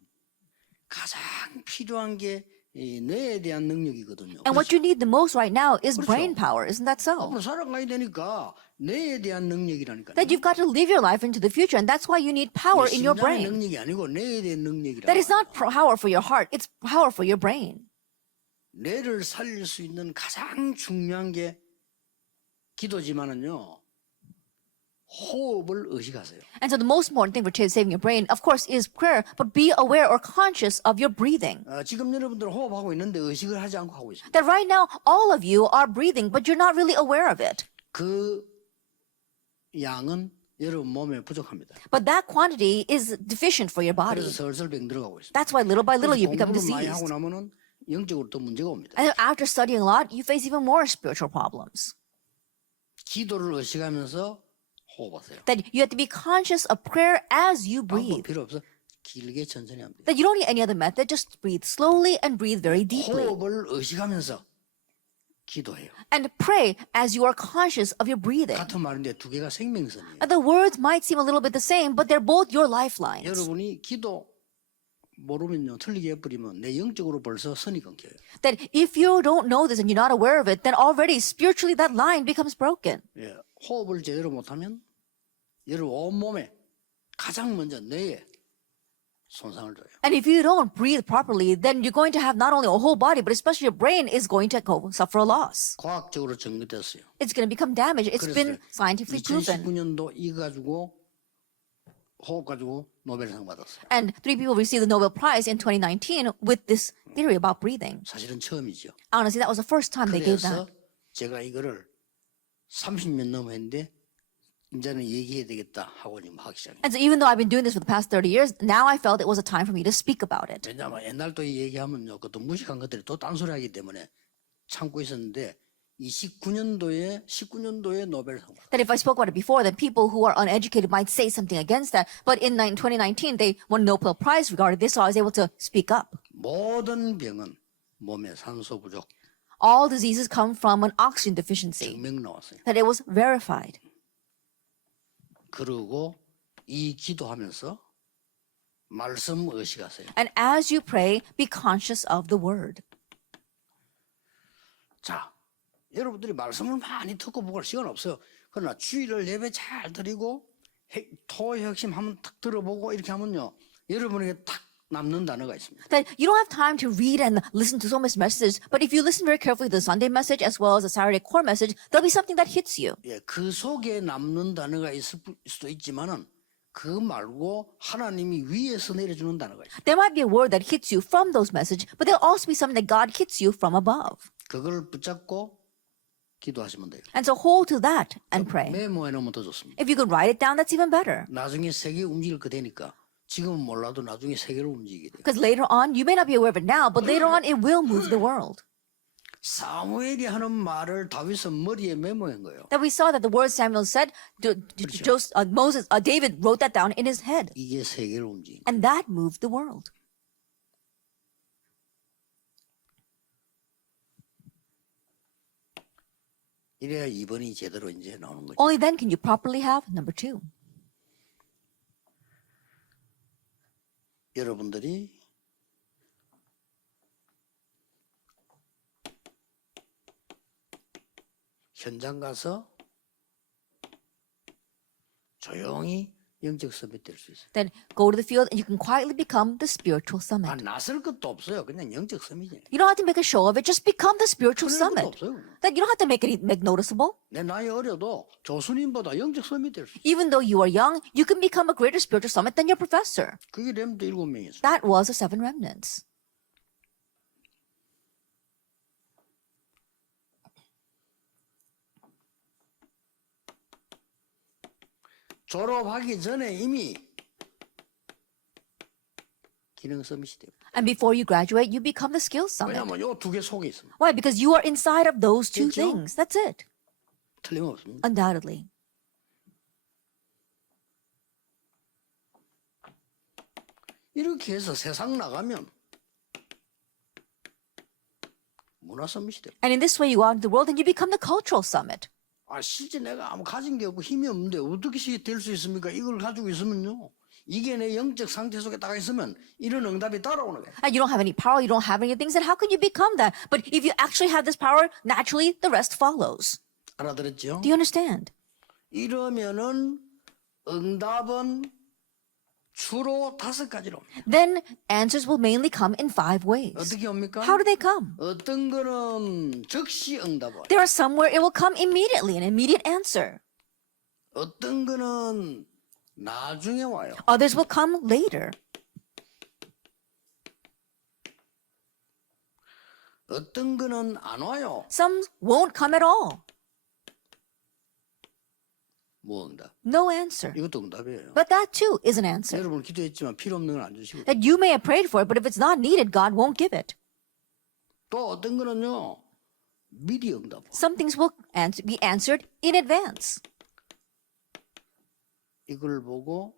가장 필요한 게 이 뇌에 대한 능력이거든요. And what you need the most right now is 그렇죠. brain power. Isn't that so? 앞으로 살아가야 되니까 뇌에 대한 능력이라니까요. That you've got to live your life into the future. And that's why you need power in your 심장의 brain. 능력이 아니고 뇌에 대한 능력이라. That is not power for your heart. It's power for your brain. 뇌를 살릴 수 있는 가장 중요한 게 기도지만은요. 호흡을 의식하세요. And so the most important thing for saving your brain, of course, is prayer. But be aware or conscious of your breathing. 지금 여러분들은 호흡하고 있는데 의식을 하지 않고 하고 있습니다. That right now, all of you are breathing, but you're not really aware of it. 그 양은 여러분 몸에 부족합니다. But that quantity is deficient for your body. 그래서 슬슬 병 들어가고 있습니다. That's why little by little you become 공부를 많이 하고 diseased. 나면은 영적으로 또 문제가 옵니다. And then after studying a lot, you face even more spiritual problems. 기도를 의식하면서 호흡하세요. That you have to be conscious of prayer as you 방법 breathe. 필요 없어. 길게 천천히 합니다. That you don't need any other method, just breathe slowly and breathe very deeply. 호흡을 의식하면서 기도해요. And pray as you are conscious of your breathing. 같은 말인데 두 개가 생명선이에요. And the words might seem a little bit the same, but they're both your lifelines. 여러분이 기도 모르면요 틀리게 해버리면 내 영적으로 벌써 선이 끊겨요. That if you don't know this and you're not aware of it, then already spiritually that line becomes broken. 예, 호흡을 제대로 못하면 여러분 온몸에 가장 먼저 뇌에 손상을 줘요. And if you don't breathe properly, then you're going to have not only a whole body, but especially your brain is going to suffer a loss. 과학적으로 증명됐어요. It's going to become damaged. It's 그래서 been scientifically proven. 2019년도 이거 가지고 호흡 가지고 노벨상 받았어요. And 3 people received the Nobel Prize in 2019 with this theory about breathing. 사실은 처음이죠. Honestly, that was the first time they gave 그래서 that. 제가 이거를 30년 넘어 했는데 이제는 얘기해야 되겠다 하고 지금 하기 시작해요. And so even though I've been doing this for the past 30 years, now I felt it was a time for me to speak about it. 왜냐하면 옛날 또 얘기하면요, 그것도 무식한 것들이 또 딴소리하기 때문에 참고 있었는데 이 19년도에 노벨상. That if I spoke about it before, then people who are uneducated might say something against that. But in 2019, they won a Nobel Prize regarding this, so I was able to speak up. 모든 병은 몸에 산소 부족 All diseases come from an oxygen deficiency. 증명 나왔어요. That it was verified. 그리고 이 기도하면서 말씀 의식하세요. And as you pray, be conscious of the word. 자, 여러분들이 말씀을 많이 듣고 보고 할 시간 없어요. 그러나 주일을 예배 잘 드리고 토의 핵심 한번 탁 들어보고 이렇게 하면요, 여러분에게 탁 남는 단어가 있습니다. That you don't have time to read and listen to so much messages, but if you listen very carefully to the Sunday message as well as the Saturday core message, there'll be something that hits you. 예, 그 속에 남는 단어가 있을 수도 있지만은 그 말고 하나님이 위에서 내려주는 단어가 있어요. There might be a word that hits you from those messages, but there'll also be something that God hits you from above. 그걸 붙잡고 기도하시면 돼요. And so hold to that and pray. 메모해 놓으면 더 좋습니다. If you could write it down, that's even better. 나중에 세계 움직일 거 되니까 지금은 몰라도 나중에 세계를 움직이게 돼요. Because later on, you may not be aware of it now, but later on, it will move the world. 사무엘이 하는 말을 다윗은 머리에 메모한 거예요. That we saw that the word Samuel said, David wrote that down in his head. 이게 세계를 움직인 거예요. And that moved the world. 이래야 2번이 제대로 이제 나오는 거죠. Only then can you properly have number 2. 여러분들이 현장 가서 조용히 영적 서밋 될 수 있어요. Then go to the field and you can quietly become the spiritual 아, summit. 나설 것도 없어요. 그냥 영적 서밋이에요. You don't have to make a show of it, just become the spiritual 그럴 것도 summit. 없어요. That you don't have to make it noticeable. 내 나이 어려도 교수님보다 영적 서밋 될 수 있어요. Even though you are young, you can become a greater spiritual summit than your professor. 그게 렘도 7명이었어요. That was the 7 remnants. 졸업하기 전에 이미 기능 서밋이 돼요. And before you graduate, you become the skills summit. 왜냐하면 이 두 개 속에 있습니다. Why? Because you are inside of those two 그렇죠? things. That's it. 틀림없습니다. Undoubtedly. 이렇게 해서 세상 나가면 문화 서밋이 돼요. And in this way, you go out into the world and you become the cultural summit. 아, 실제 내가 아무 가진 게 없고 힘이 없는데 어떻게 될 수 있습니까? 이걸 가지고 있으면요. 이게 내 영적 상태 속에 딱 있으면 이런 응답이 따라오는 거예요. And you don't have any power, you don't have any things, then how can you become that? But if you actually have this power, naturally, the rest follows. 알아들었죠? Do you understand? 이러면은 응답은 주로 5가지로 옵니다. Then answers will mainly come in 5 ways. 어떻게 옵니까? How do they come? 어떤 거는 즉시 응답 와요. There are some where it will come immediately, an immediate answer. 어떤 거는 나중에 와요. Others will come later. 어떤 거는 안 와요. Some won't come at all. 뭐 응답? No answer. 이것도 응답이에요. But that too is an answer. 여러분 기도했지만 필요 없는 건 안 주시고. That you may have prayed for it, but if it's not needed, God won't give it. 또 어떤 거는요. 미리 응답. Some things will be answered in advance. 이걸 보고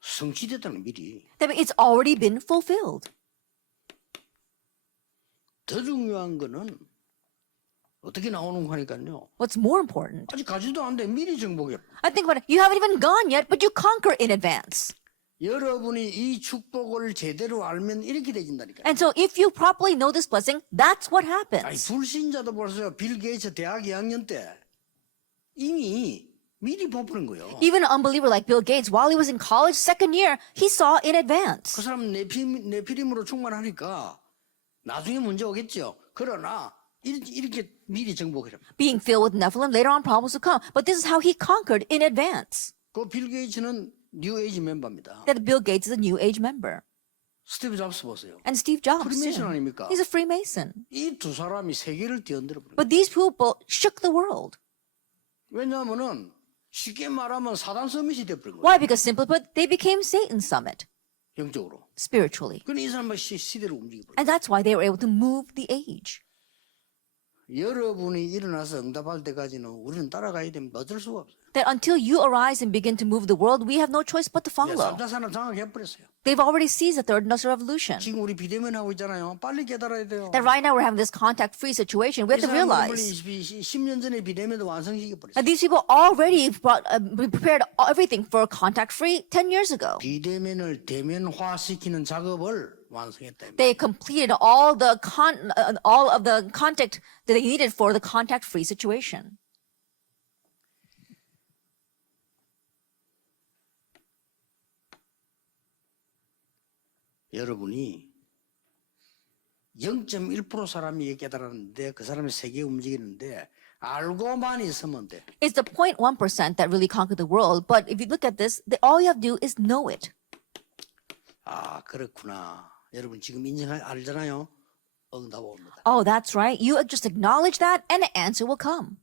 성취됐다는 미리. That means it's already been fulfilled. 더 중요한 거는 어떻게 나오는 거 하니까요. What's more important? 아직 가지도 않는데 미리 정복해. I think about it. You haven't even gone yet, but you conquer in advance. 여러분이 이 축복을 제대로 알면 이렇게 되진다니까요. And so if you properly know this blessing, that's what 아니 happens. 불신자도 벌써 빌 게이츠 대학 2학년 때 이미 미리 보는 거예요. Even an unbeliever like Bill Gates, while he was in college, second year, he saw in advance. 그 사람 네피림으로 충만하니까 나중에 문제 오겠죠. 그러나 이렇게 미리 정복을 합니다. Being filled with Nephilim, later on problems will come. But this is how he conquered in advance. 그 빌 게이츠는 뉴 에이지 멤버입니다. That Bill Gates is a New Age member. 스티브 잡스 보세요. And Steve Jobs, 프리메이션 too. 아닙니까? He's a Freemason. 이 두 사람이 세계를 뛰어들어 버려요. But these people shook the world. 왜냐하면은 쉽게 말하면 사단 서밋이 돼버린 거예요. Why? Because simply put, they became Satan's summit, 영적으로. spiritually. 그러니 이 사람은 시대를 움직여 버려요. And that's why they were able to move the age. 여러분이 일어나서 응답할 때까지는 우리는 따라가야 됩니다. 어쩔 수가 없어요. That until you arise and begin to move the world, we have no choice but to follow. 3차 산업 장악해버렸어요. They've already seized the third industrial revolution. 지금 우리 비대면 하고 있잖아요. 빨리 깨달아야 돼요. That right now we're having this contact-free situation. We have to realize 10년 전에 비대면도 완성시켜버렸어요. that these people already prepared everything for contact-free 10 years ago. 비대면을 대면화시키는 작업을 완성했다. They completed all of the contact that they needed for the contact-free situation. 여러분이 0.1% 사람이 깨달았는데 그 사람이 세계 움직이는데 알고만 있으면 돼. It's the 0.1% that really conquered the world. But if you look at this, all you have to do is know it. 아 그렇구나. 여러분 지금 알잖아요. 응답 옵니다. Oh, that's right. You just acknowledge that and the answer will come.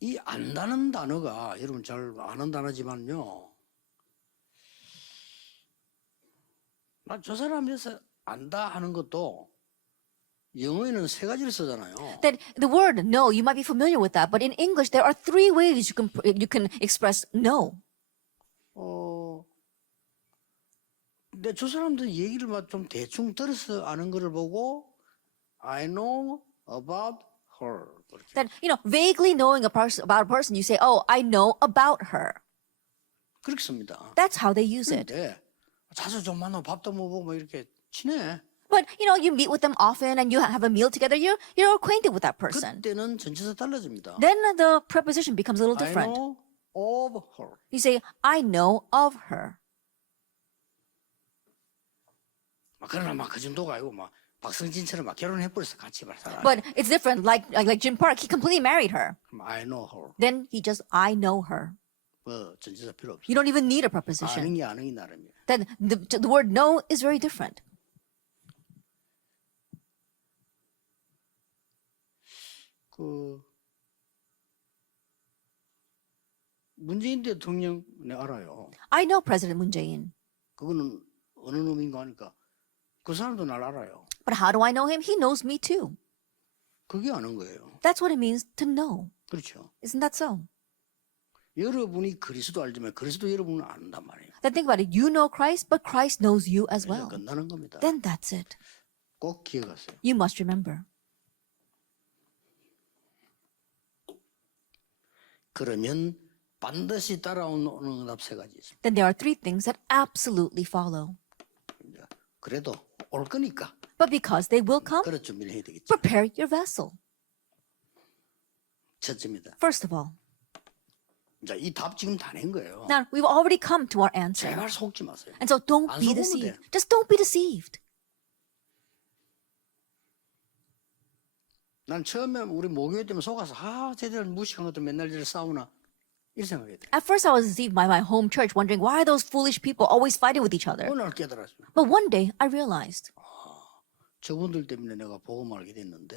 이 안다는 단어가 여러분 잘 아는 단어지만요. 나 저 사람에서 안다 하는 것도 영어에는 세 가지를 쓰잖아요. That the word no, you might be familiar with that, but in English there are three ways you can express no. 근데 저 사람들 얘기를 좀 대충 들어서 아는 거를 보고 I know about her. That vaguely knowing about a person, you say, "Oh, I know about her." 그렇게 씁니다. That's how they use it. 근데 자주 좀 만나고 밥도 먹고 뭐 이렇게 친해. But you meet with them often and you have a meal together. You're acquainted with that person. 그때는 전체가 달라집니다. Then the preposition becomes a little I different. know of her. You say, "I know of her." 그러나 막 그 정도가 아니고 막 박성진처럼 막 결혼해버렸어 같이 살아. But it's different. Like Jim Park, he completely married her. I know her. Then he just, I know her. 뭐 전체가 필요 없어. You don't even need a 아는 preposition. 게 아는 게 나름이야. Then the word know is very different. 문재인 대통령 네 알아요. I know President Moon Jae-in. 그거는 어느 놈인가 하니까 그 사람도 날 알아요. But how do I know him? He knows me too. 그게 아는 거예요. That's what it means to know. 그렇죠. Isn't that so? 여러분이 그리스도 알지만 그리스도 여러분은 안단 말이에요. Then think about it. You know Christ, but Christ knows you as 그래서 well. 끝나는 겁니다. Then that's it. 꼭 기억하세요. You must remember. 그러면 반드시 따라오는 응답 세 가지 있습니다. Then there are three things that absolutely follow. 그래도 올 거니까 But because they will come, 그럴 준비를 해야 되겠죠. prepare your vessel. 첫째입니다. First of all. 자, 이 답 지금 다 낸 거예요. Now, we've already come to our answer. 제발 속지 마세요. And so don't 안 be 속으면 deceived. 돼. Just don't be deceived. 난 처음에 우리 모교회 때문에 속아서 쟤들 무식한 것들 맨날 저를 싸우나 이렇게 생각했대. At first, I was deceived by my home church, wondering why are those foolish people always fighting with each other. 오늘 깨달았습니다. But one day, I realized 저분들 때문에 내가 복음 알게 됐는데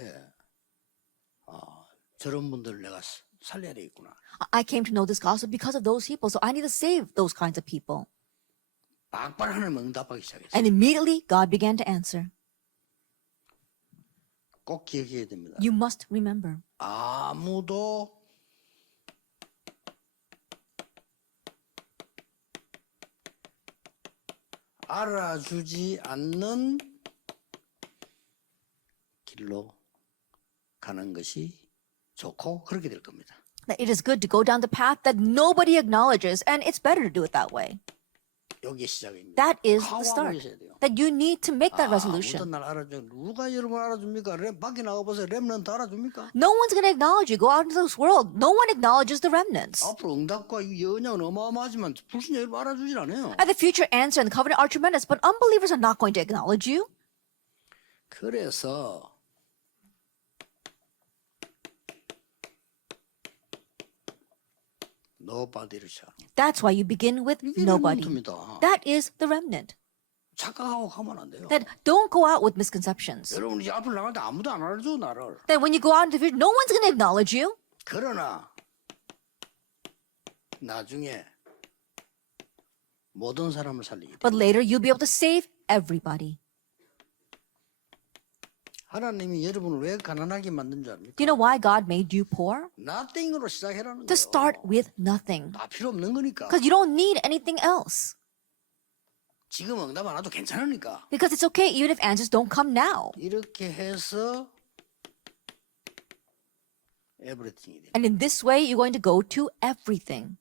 저런 분들을 내가 살려야 되겠구나. I came to know this gospel because of those people, so I need to save those kinds of people. 막발 하나님 응답하기 시작했어요. And immediately God began to answer. 꼭 기억해야 됩니다. You must remember. 아무도 알아주지 않는 길로 가는 것이 좋고 그렇게 될 겁니다. That it is good to go down the path that nobody acknowledges, and it's better to do it that way. 여기에 시작입니다. That is the 각오하고 start. 계셔야 돼요. That you need to make that 아무도 resolution. 날 알아줘. 누가 여러분 알아줍니까? 밖에 나가보세요. 렘넌트 알아줍니까? No one's going to acknowledge you. Go out into this world. No one acknowledges the remnants. 앞으로 응답과 이 연약은 어마어마하지만 불신자 여러분 알아주질 않아요. And the future answer and the covenant are tremendous, but unbelievers are not going to acknowledge you. 그래서 nobody를 시작. That's why you begin with 이게 nobody. 렘넌트입니다. That is the remnant. 착각하고 가면 안 돼요. That don't go out with misconceptions. 여러분 이제 앞으로 나갈 때 아무도 안 알아줘 나를. That when you go out into the future, no one's going to acknowledge you. 그러나 나중에 모든 사람을 살리게 돼. But later, you'll be able to save everybody. 하나님이 여러분을 왜 가난하게 만든 줄 압니까? Do you know why God made you poor? nothing으로 시작해라는 To 거예요. start with nothing. 다 필요 없는 거니까. Because you don't need anything else. 지금 응답 안 와도 괜찮으니까. Because it's okay even if answers don't come now. 이렇게 해서 everything이 돼. And in this way, you're going to go to everything.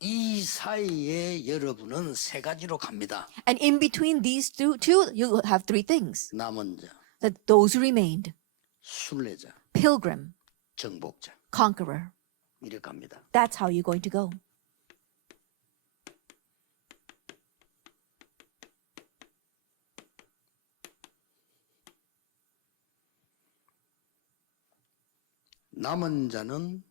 이 사이에 여러분은 세 가지로 갑니다. And in between these two, you have three things. 남은 자, That those who remained, 순례자, pilgrim, 정복자 conqueror. 이렇게 갑니다. That's how you're going to go. 남은 자는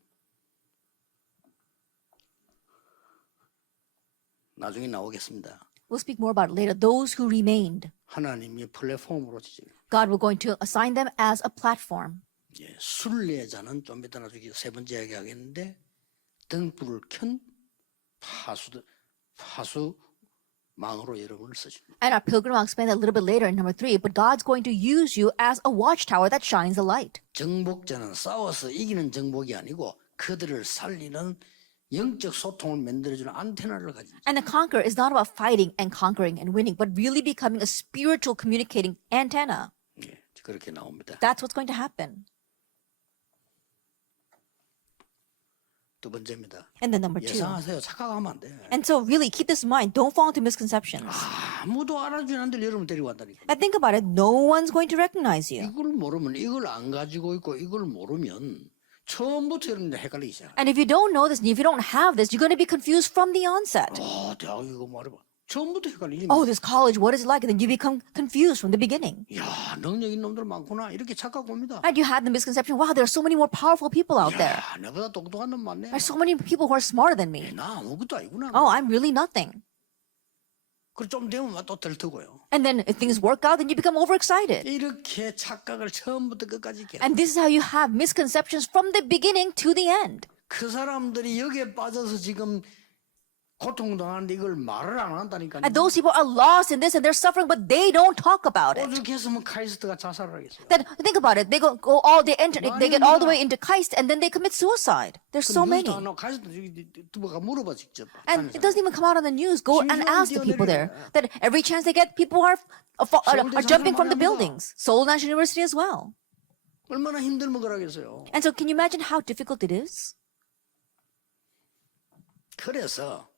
나중에 나오겠습니다. We'll speak more about it later. Those who remained, 하나님이 플랫폼으로 지금 God will going to assign them as a platform. 예, 순례자는 좀 이따 나중에 세 번째 이야기하겠는데 등불을 켠 파수망으로 여러분을 쓰십니다. And our pilgrim, I'll explain that a little bit later in number 3. But God's going to use you as a watchtower that shines a light. 정복자는 싸워서 이기는 정복이 아니고 그들을 살리는 영적 소통을 만들어주는 안테나를 가진. And the conqueror is not about fighting and conquering and winning, but really becoming a spiritual communicating antenna. 예, 그렇게 나옵니다. That's what's going to happen. 두 번째입니다. And then number 2. 예상하세요. 착각하면 안 돼. And so really keep this in mind. Don't fall into misconceptions. 아무도 알아주는 안들 여러분 데리고 간다니까. And think about it. No one's going to recognize you. 이걸 모르면 이걸 안 가지고 있고 이걸 모르면 처음부터 여러분들 헷갈리기 시작. And if you don't know this, and if you don't have this, you're going to be confused from the onset. 대학 이거 말해봐. 처음부터 헷갈리지. Oh, this college, what is it like? And then you become confused from the beginning. 야, 능력 있는 놈들 많구나. 이렇게 착각 옵니다. And you had the misconception, wow, there are so many more powerful people out there. 야, 나보다 똑똑한 놈 많네. There's so many people who are smarter than me. 나 아무것도 아니구나. Oh, I'm really nothing. 그럼 좀 되면 또 들뜨고요. And then if things work out, then you become overexcited. 이렇게 착각을 처음부터 끝까지 계속. And this is how you have misconceptions from the beginning to the end. 그 사람들이 여기에 빠져서 지금 고통당하는데 이걸 말을 안 한다니까요. And those people are lost in this and they're suffering, but they don't talk about it. 오죽 했으면 카이스트가 자살을 하겠어요. Then think about it. They they get all the way into Christ and then they commit suicide. There's so many. 카이스트 누가 물어봐 직접. And it doesn't even come out on the news. Go and ask the people there. That every chance they get, people are jumping from the buildings. Seoul National University as well. 얼마나 힘들면 그러겠어요. And so can you imagine how difficult it is? 그래서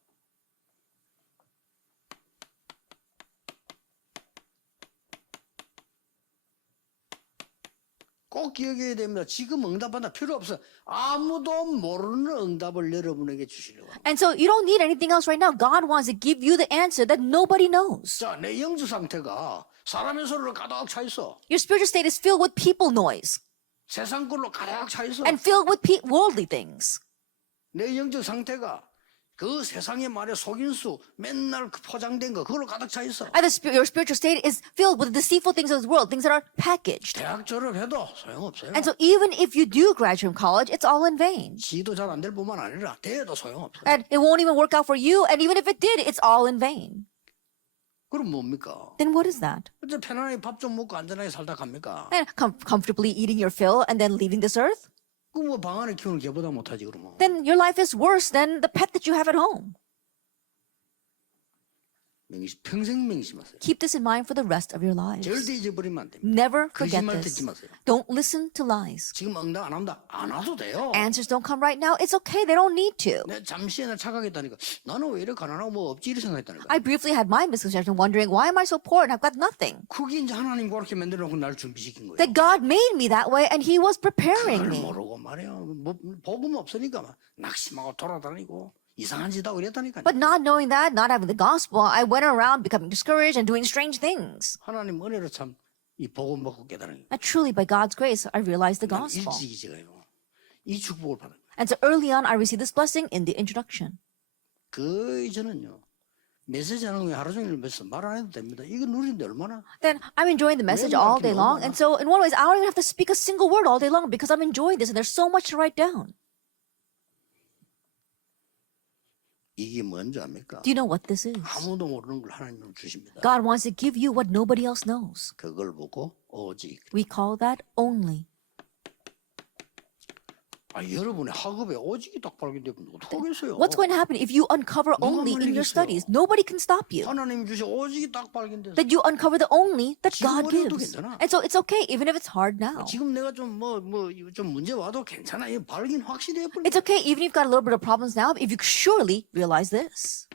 꼭 기억해야 됩니다. 지금 응답한다 필요 없어. 아무도 모르는 응답을 여러분에게 주시려고 합니다. And so you don't need anything else right now. God wants to give you the answer that nobody knows. 자, 내 영적 상태가 사람의 소리로 가득 차 있어. Your spiritual state is filled with people noise 세상 걸로 가득 차 있어. and filled with worldly things. 내 영적 상태가 그 세상의 말에 속임수 맨날 그 포장된 거 그걸로 가득 차 있어. And your spiritual state is filled with the deceitful things of this world, things that are packaged. 대학 졸업해도 소용없어요. And so even if you do graduate from college, it's all in vain. 지도 잘 안 될 뿐만 아니라 돼도 소용없어요. And it won't even work out for you. And even if it did, it's all in vain. 그럼 뭡니까? Then what is that? 어째 편안하게 밥 좀 먹고 안전하게 살다 갑니까? And comfortably eating your fill and then leaving this earth? 그 뭐 방 안에 키우는 개보다 못하지 그러면. Then your life is worse than the pet that you have at home. 평생 명심하세요. Keep this in mind for the rest of your lives. 절대 잊어버리면 안 됩니다. Never forget 거짓말 this. 듣지 마세요. Don't listen to lies. 지금 응답 안 한다. 안 와도 돼요. Answers don't come right now. It's okay. They don't need to. 내가 잠시 나 착각했다니까. 나는 왜 이렇게 가난하고 뭐 없지 이렇게 생각했다니까. I briefly had my misconception wondering, why am I so poor and I've got nothing? 그게 이제 하나님 그렇게 만들어 놓고 나를 준비시킨 거예요. That God made me that way and He was preparing 그걸 me. 모르고 말이야. 뭐 복음 없으니까 막 낙심하고 돌아다니고 이상한 짓 하고 이랬다니까요. But not knowing that, not having the gospel, I went around becoming discouraged and doing strange things. 하나님 은혜로 참 이 복음 먹고 깨달은 거예요. And truly, by God's grace, I realized the 난 gospel. 일찍이 제가요. 이 축복을 받은 거예요. And so early on, I received this blessing in the introduction. 그 이전은요. 메시지 하는 거 하루 종일 말 안 해도 됩니다. 이거 누리는데 얼마나. Then I'm enjoying the message all day long. And so in one ways, I don't even have to speak a single word all day long because I'm enjoying this and there's so much to write down. 이게 뭔지 압니까? Do you know what this is? 아무도 모르는 걸 하나님은 주십니다. God wants to give you what nobody else knows. 그걸 보고 오직. We call that only. 여러분의 학업에 오직이 딱 발견되면 어떡하겠어요? What's going to happen if you uncover only in your studies? Nobody can stop you. 하나님 주신 오직이 딱 발견돼서 That you uncover the only that 지금 God 어려워도 gives. 괜찮아. And so it's okay even if it's hard now. 지금 내가 좀 좀 문제 와도 괜찮아. 이 발견 확실히 해버려. It's okay even if you've got a little bit of problems now, if you surely realize this.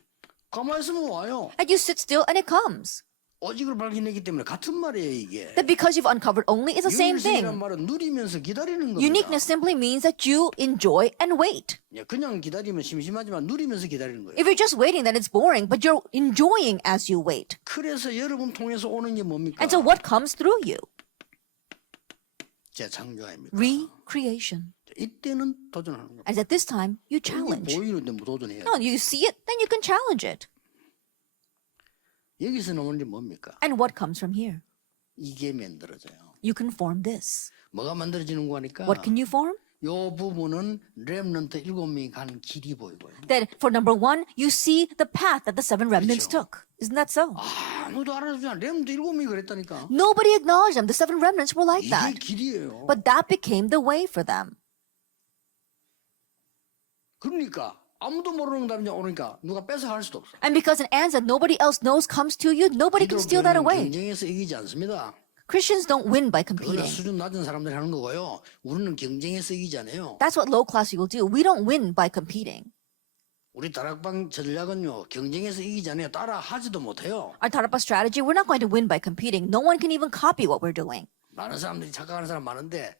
가만히 있으면 와요. And you sit still and it comes. 오직을 발견했기 때문에 같은 말이에요 이게. That because you've uncovered only, it's the same 유일성이란 thing. 말은 누리면서 기다리는 겁니다. Uniqueness simply means that you enjoy and wait. 그냥 기다리면 심심하지만 누리면서 기다리는 거예요. If you're just waiting, then it's boring, but you're enjoying as you wait. 그래서 여러분 통해서 오는 게 뭡니까? And so what comes through you? 재창조입니다. Recreation. 이때는 도전하는 겁니다. And at this time, you 이게 challenge. 보이는데 뭐 도전해야 돼. No, you see it, then you can challenge it. 여기서 나오는 게 뭡니까? And what comes from here? 이게 만들어져요. You can form this. 뭐가 만들어지는 거니까? What can you form? 요 부분은 렘넌트 7명이 간 길이 보이고요. That for number one, you see the path that the 7 remnants took. Isn't that so? 아무도 알아주지 않아. 렘넌트 7명이 그랬다니까. Nobody acknowledged them. The 7 remnants were like 이게 that. 길이에요. But that became the way for them. 그러니까 아무도 모르는 답이 오니까 누가 뺏어갈 수도 없어. And because an answer nobody else knows comes to you, nobody can steal that away. 경쟁에서 이기지 않습니다. Christians don't win by 그거는 competing. 수준 낮은 사람들이 하는 거고요. 우리는 경쟁에서 이기지 않아요. That's what low class people do. We don't win by competing. 우리 다락방 전략은요. 경쟁에서 이기지 않아요. 따라 하지도 못해요. Our Tarapa strategy, we're not going to win by competing. No one can even copy what we're doing. 많은 사람들이 착각하는 사람 많은데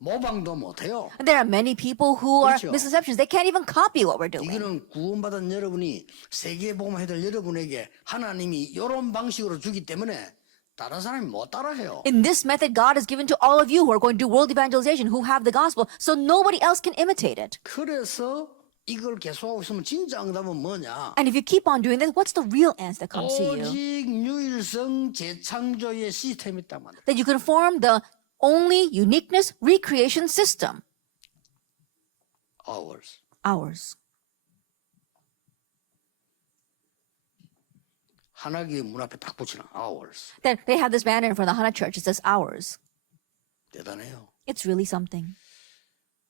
모방도 못해요. And there are many people who are 그렇죠. misconceptions. They can't even copy what we're doing. 이거는 구원받은 여러분이 세계 복음을 해야 될 여러분에게 하나님이 이런 방식으로 주기 때문에 다른 사람이 못 따라해요. In this method, God has given to all of you who are going to do world evangelization, who have the gospel, so nobody else can imitate it. 그래서 이걸 계속하고 있으면 진짜 응답은 뭐냐? And if you keep on doing this, what's the real answer that comes to you? 오직 유일성 재창조의 시스템이 있단 말이에요. That you can form the only uniqueness recreation system. Ours. Ours. 하나교회 문 앞에 딱 붙이나 ours. That they have this banner in front of the Hana Church. It says ours. 대단해요. It's really something.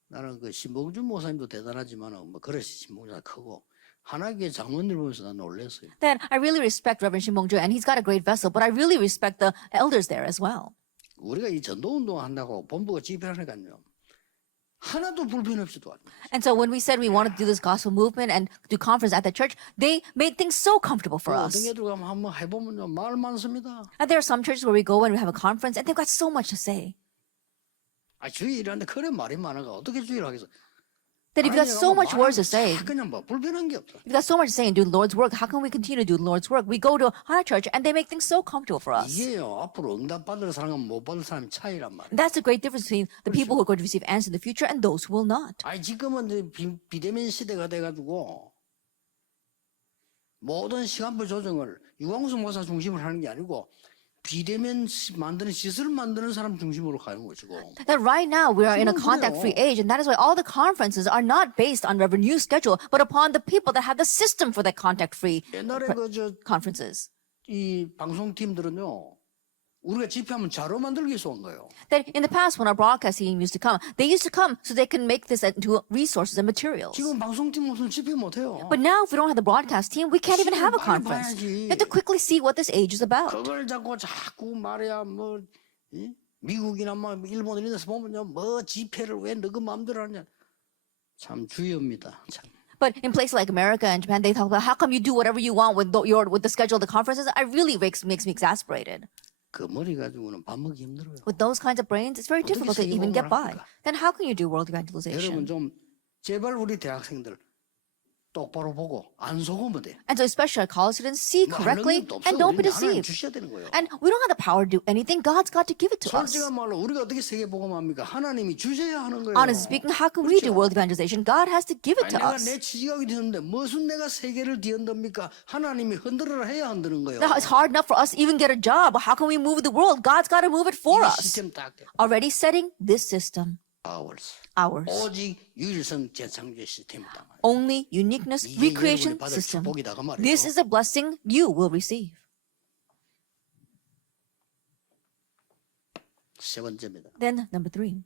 나는 그 신봉준 목사님도 대단하지만 뭐 그래 신봉준가 크고 하나교회 장로들 보면서 난 놀랐어요. That I really respect Reverend Shimbongju, and he's got a great vessel, but I really respect the elders there as well. 우리가 이 전도운동 한다고 본부가 집회하니까요. 하나도 불편 없이 도와줘. And so when we said we wanted to do this gospel movement and do conference at the church, they made things so comfortable for 어떤 us. 게 들어가면 한번 해보면요 말 많습니다. And there are some churches where we go and we have a conference, and they've got so much to say. 주의 일하는데 그래 말이 많아가 어떻게 주의를 하겠어? That if you've got so much words to say, 그냥 뭐 불편한 게 없어. if you've got so much to say and do the Lord's work, how can we continue to do the Lord's work? We go to Hana Church, and they make things so comfortable for us. 이게요 앞으로 응답 받을 사람과 못 받을 사람의 차이란 말이야. And that's the great difference between the people who are going to receive answers in the future and those who will not. 지금은 이제 비대면 시대가 돼가지고 모든 시간표 조정을 유광수 목사 중심으로 하는 게 아니고 비대면 만드는 시설 만드는 사람 중심으로 가는 것이고. That right now we are in a 지금 contact-free 그래요. age, and that is why all the conferences are not based on revenue schedule, but upon the people that have the system for that contact-free 옛날에 conferences. 이 방송팀들은요, 우리가 집회하면 자료 만들기 위해서 온 거예요. That in the past, when our broadcast team used to come, they used to come so they can make this into resources and materials. 지금 방송팀 없으면 집회 못 해요. But now, if we don't have the broadcast team, we can't even have a 빨리 conference. 봐야지. You have to quickly see what this age is about. 그걸 자꾸 말해야 뭐 미국이나 뭐 일본 이런 데서 보면요, 뭐 집회를 왜 너그 마음대로 하냐. 참 주의입니다. 참. But in places like America and Japan, they talk about how come you do whatever you want with the schedule of the conferences. It really makes me exasperated. 그 머리 가지고는 밥 먹기 힘들어요. With those kinds of brains, it's very 어떻게 difficult to even 세계복음을 get by. 합니까? Then how can you do world 여러분 evangelization? 좀 제발 우리 대학생들 똑바로 보고 안 속으면 돼. And so especially our college students, see 뭐 correctly 하는 것도 없어. and don't be 우리는 하나님 deceived. 주셔야 되는 거예요. And we don't have the power to do anything. God's got to give it to us. 솔직한 말로 우리가 어떻게 세계복음합니까? 하나님이 주셔야 하는 거예요. Honestly speaking, how can we do world evangelization? God has to give it 아니, to 내가 us. 내 지각이 되는데 무슨 내가 세계를 뒤흔듭니까? 하나님이 흔들어라 해야 흔드는 거예요. Now, it's hard enough for us to even get a job. How can we move the world? God's got to move it for 이 us. 시스템 딱 돼. Already setting this system, ours. ours. 오직 유일성 재창조의 시스템이다. Only uniqueness, 이게 recreation 여러분이 받을 system. 축복이다 그 말이에요. This is a blessing you will receive. 세 번째입니다. Then number 3.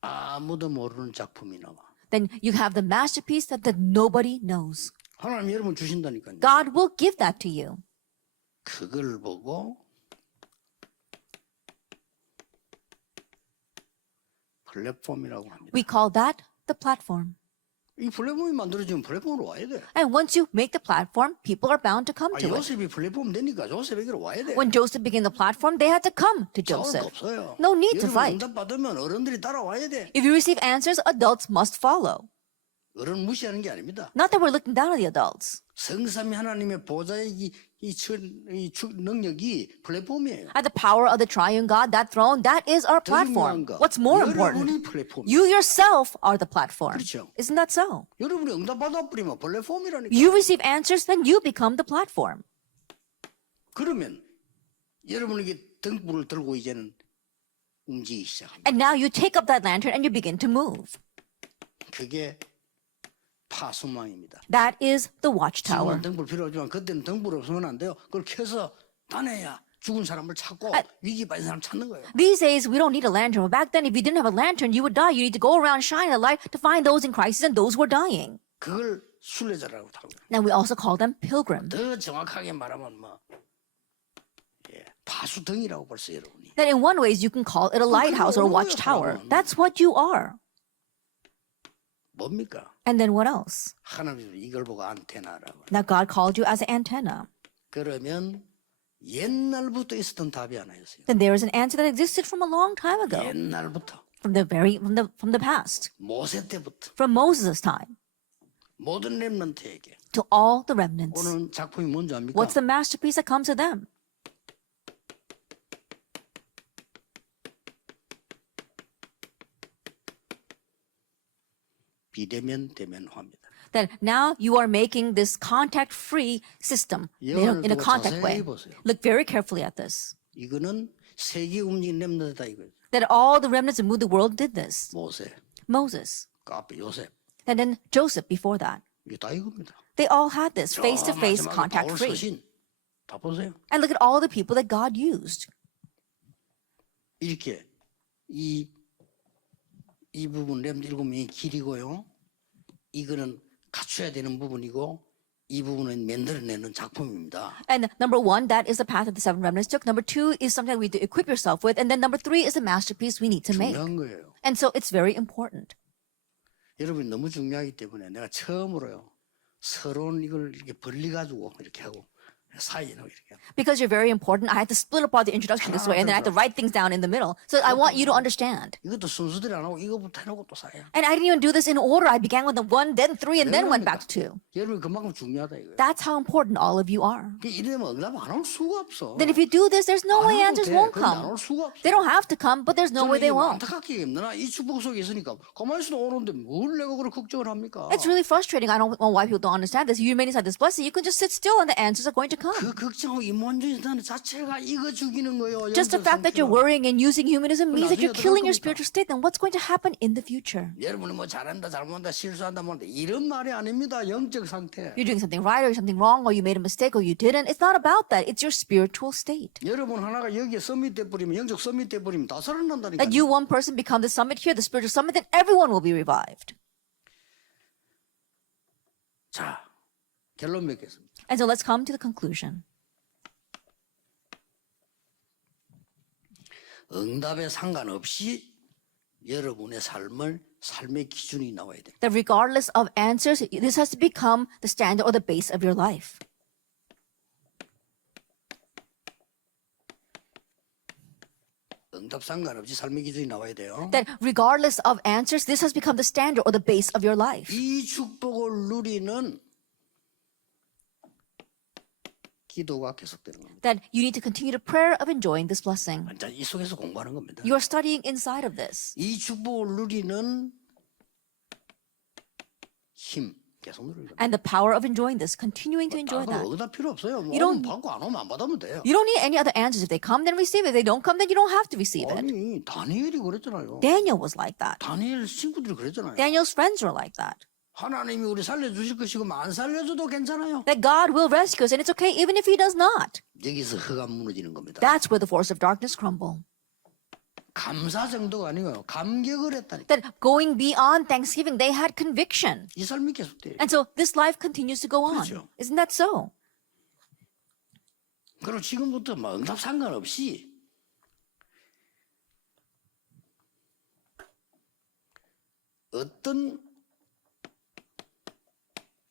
아무도 모르는 작품이 나와. Then you have the masterpiece that nobody knows. 하나님 여러분 주신다니까요. God will give that to you. 그걸 보고 플랫폼이라고 합니다. We call that the platform. 이 플랫폼이 만들어지면 플랫폼으로 와야 돼. And once you make the platform, people are bound to come 아, to it. 요셉이 플랫폼 되니까 요셉에게로 와야 돼. When Joseph began the platform, they had to come to 싸울 거 Joseph. 없어요. No need to 여러분 fight. 응답 받으면 어른들이 따라와야 돼. If you receive answers, adults must follow. 어른 무시하는 게 아닙니다. Not that we're looking down on the adults. 성삼위 하나님의 보좌의 능력이 플랫폼이에요. At the power of the triune God, that throne, that is our 더 platform. 중요한 거, What's more important? 여러분이 플랫폼. You yourself are the platform. 그렇죠. Isn't that so? 여러분이 응답 받아버리면 플랫폼이라니까. You receive answers, then you become the platform. 그러면 여러분에게 등불을 들고 이제는 움직이기 시작합니다. And now you take up that lantern and you begin to move. 그게 파수망입니다. That is the 지금은 watchtower. 등불 필요하지만 그때는 등불 없으면 안 돼요. 그걸 켜서 다녀야 죽은 사람을 찾고 위기 빠진 사람 찾는 거예요. These days, we don't need a lantern. But back then, if you didn't have a lantern, you would die. You need to go around shining a light to find those in crisis and those who are dying. 그걸 순례자라고 하고요. Now, we also call them pilgrims. 더 정확하게 말하면 뭐 파수등이라고 벌써 여러분이. That in one ways, you can call it a lighthouse or a watchtower. That's what you are. 뭡니까? And then what else? 하나님이 이걸 보고 안테나라고. Now, God called you as an antenna. 그러면 옛날부터 있었던 답이 하나였어요. Then there is an answer that existed from a long time ago, 옛날부터 from the past, 모세 때부터 from Moses' time, 모든 렘넌트에게 to all the remnants. 오는 작품이 뭔지 압니까? What's the masterpiece that comes to them? 비대면 대면화입니다. That now you are making this contact-free system 영화를 in a 보고 contact 자세히 way. 보세요. Look very carefully at this. 이거는 세계 움직인 렘넌트다 이거예요. That all the remnants that moved the world did this. 모세, Moses, 그 앞에 요셉, and then Joseph before that. 이게 다 이겁니다. They all had this face-to-face, 마지막에 바울 contact-free. 서신 다 보세요. And look at all the people that God used. 이렇게 이 부분 렘 7명이 길이고요. 이거는 갖춰야 되는 부분이고 이 부분은 만들어내는 작품입니다. And number 1, that is the path that the 7 remnants took. Number 2 is something we need to equip yourself with. And then number 3 is the masterpiece we need to make. 중요한 거예요. And so it's very important. 여러분이 너무 중요하기 때문에 내가 처음으로요. 서론 이걸 이렇게 벌리 가지고 이렇게 하고 사이는 이렇게. Because you're very important, I had to split apart the introduction this way, and then I had to write things down in the middle. So I want you to understand. 이것도 순서대로 안 하고 이거부터 해놓고 또 사야. And I didn't even do this in order. I began with the 1, then 3, and then went back to 2. 여러분 그만큼 중요하다 이거예요. That's how important all of you are. 이러면 응답 안 올 수가 없어. Then if you do this, there's no way answers won't 안 올 come. 수가 없어. They don't have to come, but there's no way they won't. 안타깝게 힘드나 이 축복 속에 있으니까 가만히 있어도 오는데 뭘 내가 그렇게 걱정을 합니까? It's really frustrating. I don't know why people don't understand this. You remain inside this blessing. You can just sit still, and the answers are going to come. 그 걱정하고 이모한주의 자체가 이거 죽이는 거예요. Just the fact that you're worrying and using humanism means that you're killing your spiritual state. Then what's going to happen in the future? 여러분이 뭐 잘한다, 잘못한다, 실수한다, 뭐한다 이런 말이 아닙니다. 영적 상태. You're doing something right or something wrong, or you made a mistake or you didn't. It's not about that. It's your spiritual state. 여러분 하나가 여기에 서밋 돼 버리면 영적 서밋 돼 버리면 다 살아난다니까. That you, one person, become the summit here, the spiritual summit, then everyone will be revived. 자, 결론 맺겠습니다. And so let's come to the conclusion. 응답에 상관없이 여러분의 삶의 기준이 나와야 돼. That regardless of answers, this has to become the standard or the base of your life. 응답 상관없이 삶의 기준이 나와야 돼요. That regardless of answers, this has become the standard or the base of your life. 이 축복을 누리는 기도가 계속되는 겁니다. That you need to continue the prayer of enjoying this blessing. 완전 이 속에서 공부하는 겁니다. You are studying inside of this. 이 축복을 누리는 힘 계속 누리는 겁니다. And the power of enjoying this, continuing to enjoy that. 응답 필요 없어요. 뭐 You don't- 오면 받고 안 오면 안 받으면 돼요. You don't need any other answers. If they come, then receive it. If they don't come, then you don't have to receive it. 아니 다니엘이 그랬잖아요. Daniel was like that. 다니엘 친구들이 그랬잖아요. Daniel's friends were like that. 하나님이 우리 살려주실 것이고 안 살려줘도 괜찮아요. That God will rescue us, and it's okay even if He does not. 여기서 허가 무너지는 겁니다. That's where the force of darkness crumble. 감사 정도가 아니고요. 감격을 했다니까. That going beyond Thanksgiving, they had conviction. 이 삶이 계속돼요. And so this life continues to go on. 그렇죠. Isn't that so? 그리고 지금부터 뭐 응답 상관없이 어떤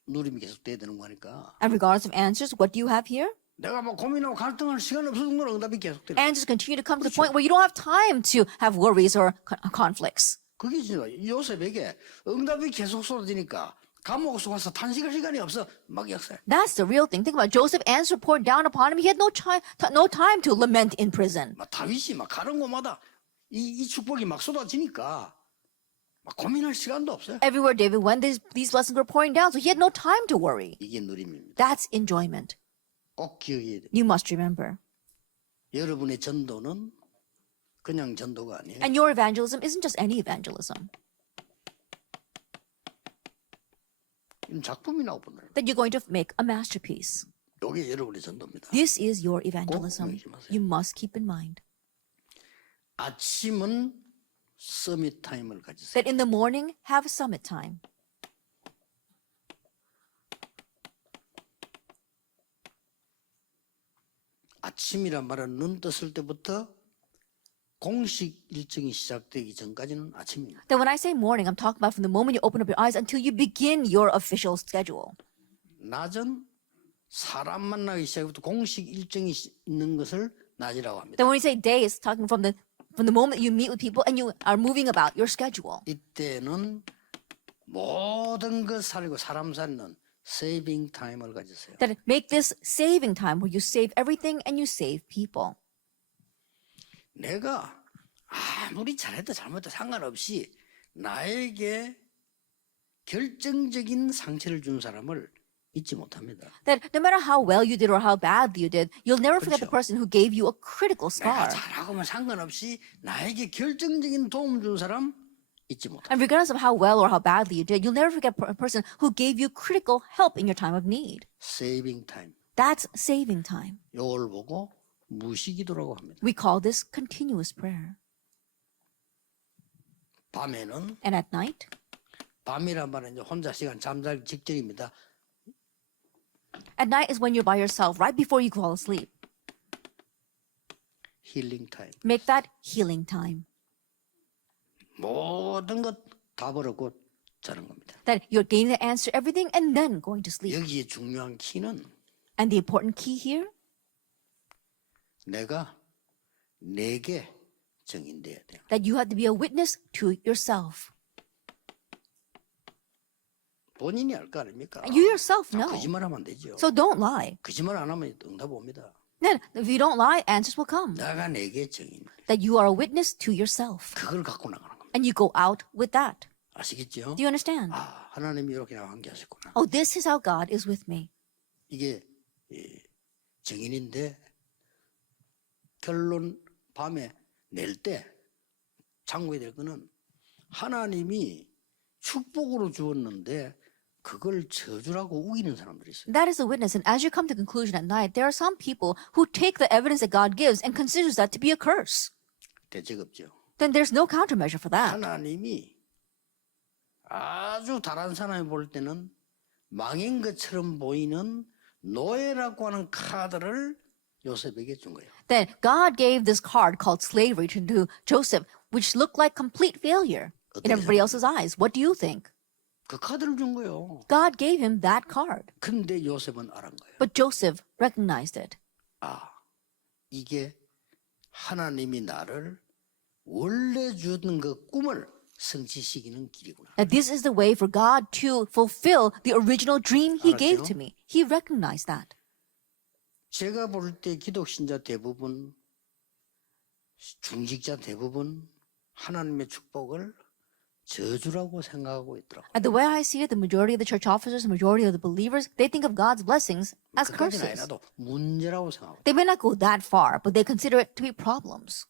누림이 계속돼야 되는 거니까 And regardless of answers, what do you have here? 내가 뭐 고민하고 갈등할 시간 없을 정도로 응답이 계속돼요. Answers continue to come to the point where you don't have time to have worries or conflicts. 그게 진짜 요셉에게 응답이 계속 쏟아지니까 감옥에서 와서 탄식할 시간이 없어 막 역사해. That's the real thing. Think about it. Joseph answer poured down upon him. He had no time to lament in prison. 막 다윗이 막 가는 곳마다 이 축복이 막 쏟아지니까 막 고민할 시간도 없어요. Everywhere David went, these blessings were pouring down, so he had no time to worry. 이게 누림입니다. That's enjoyment. 꼭 기억해야 돼요. You must remember. 여러분의 전도는 그냥 전도가 아니에요. And your evangelism isn't just any evangelism. 이건 작품이 나오거든요. That you're going to make a masterpiece. 이게 여러분의 전도입니다. This is your evangelism. 잊지 마세요. You must keep in mind 아침은 서밋 타임을 가지세요. that in the morning, have summit time. 아침이란 말은 눈 떴을 때부터 공식 일정이 시작되기 전까지는 아침입니다. Then when I say morning, I'm talking about from the moment you open up your eyes until you begin your official schedule. 낮은 사람 만나기 시작부터 공식 일정이 있는 것을 낮이라고 합니다. Then when we say day, it's talking from the moment you meet with people and you are moving about your schedule. 이때는 모든 것 살고 사람 살는 세이빙 타임을 가지세요. That make this saving time where you save everything and you save people. 내가 아무리 잘했다 잘못했다 상관없이 나에게 결정적인 상처를 준 사람을 잊지 못합니다. That no matter how well you did or how badly you did, you'll never forget the 그렇죠. person who gave you a critical 내가 scar. 잘하고만 상관없이 나에게 결정적인 도움 준 사람 잊지 못합니다. And regardless of how well or how badly you did, you'll never forget a person who gave you critical help in your time of need. 세이빙 타임. That's saving time. 이걸 보고 무시기도라고 합니다. We call this continuous prayer. 밤에는 And at night, 밤이란 말은 이제 혼자 시간 잠자기 직전입니다. at night is when you're by yourself, right before you fall asleep. 힐링 타임. Make that healing time. 모든 것 다 버렸고 자는 겁니다. That you're getting the answer to everything and then going to sleep. 여기에 중요한 키는 And the important key here, 내가 내게 증인돼야 돼요. that you have to be a witness to yourself. 본인이 알 거 아닙니까? And you yourself know. 거짓말하면 안 되죠. So don't lie. 거짓말 안 하면 응답 옵니다. Then, if you don't lie, answers will come. 내가 내게 증인. That you are a witness to yourself. 그걸 갖고 나가는 겁니다. And you go out with that. 아시겠죠? Do you understand? 아, 하나님이 이렇게 나와 함께 하셨구나. Oh, this is how God is with me. 이게 증인인데 결론 밤에 낼 때 참고해야 될 거는 하나님이 축복으로 주었는데 그걸 저주라고 우기는 사람들이 있어요. That is a witness. And as you come to conclusion at night, there are some people who take the evidence that God gives and considers that to be a curse. 대책 없죠. Then there's no countermeasure for that. 하나님이 아주 다른 사람이 볼 때는 망인 것처럼 보이는 노예라고 하는 카드를 요셉에게 준 거예요. Then God gave this card called slavery to Joseph, which looked like complete failure in everybody else's eyes. What do you think? 그 카드를 준 거예요. God gave him that card. 근데 요셉은 알은 거예요. But Joseph recognized it. 아, 이게 하나님이 나를 원래 주는 그 꿈을 성취시키는 길이구나. That this is the way for God to fulfill the original dream he gave 알았죠? to me. He recognized that. 제가 볼 때 기독신자 대부분, 중직자 대부분 하나님의 축복을 저주라고 생각하고 있더라고요. And the way I see it, the majority of the church officers, the majority of the believers, they think of God's blessings as 그까지는 curses. 아니라도 문제라고 생각하고 They may not go that far, but they consider it to be problems.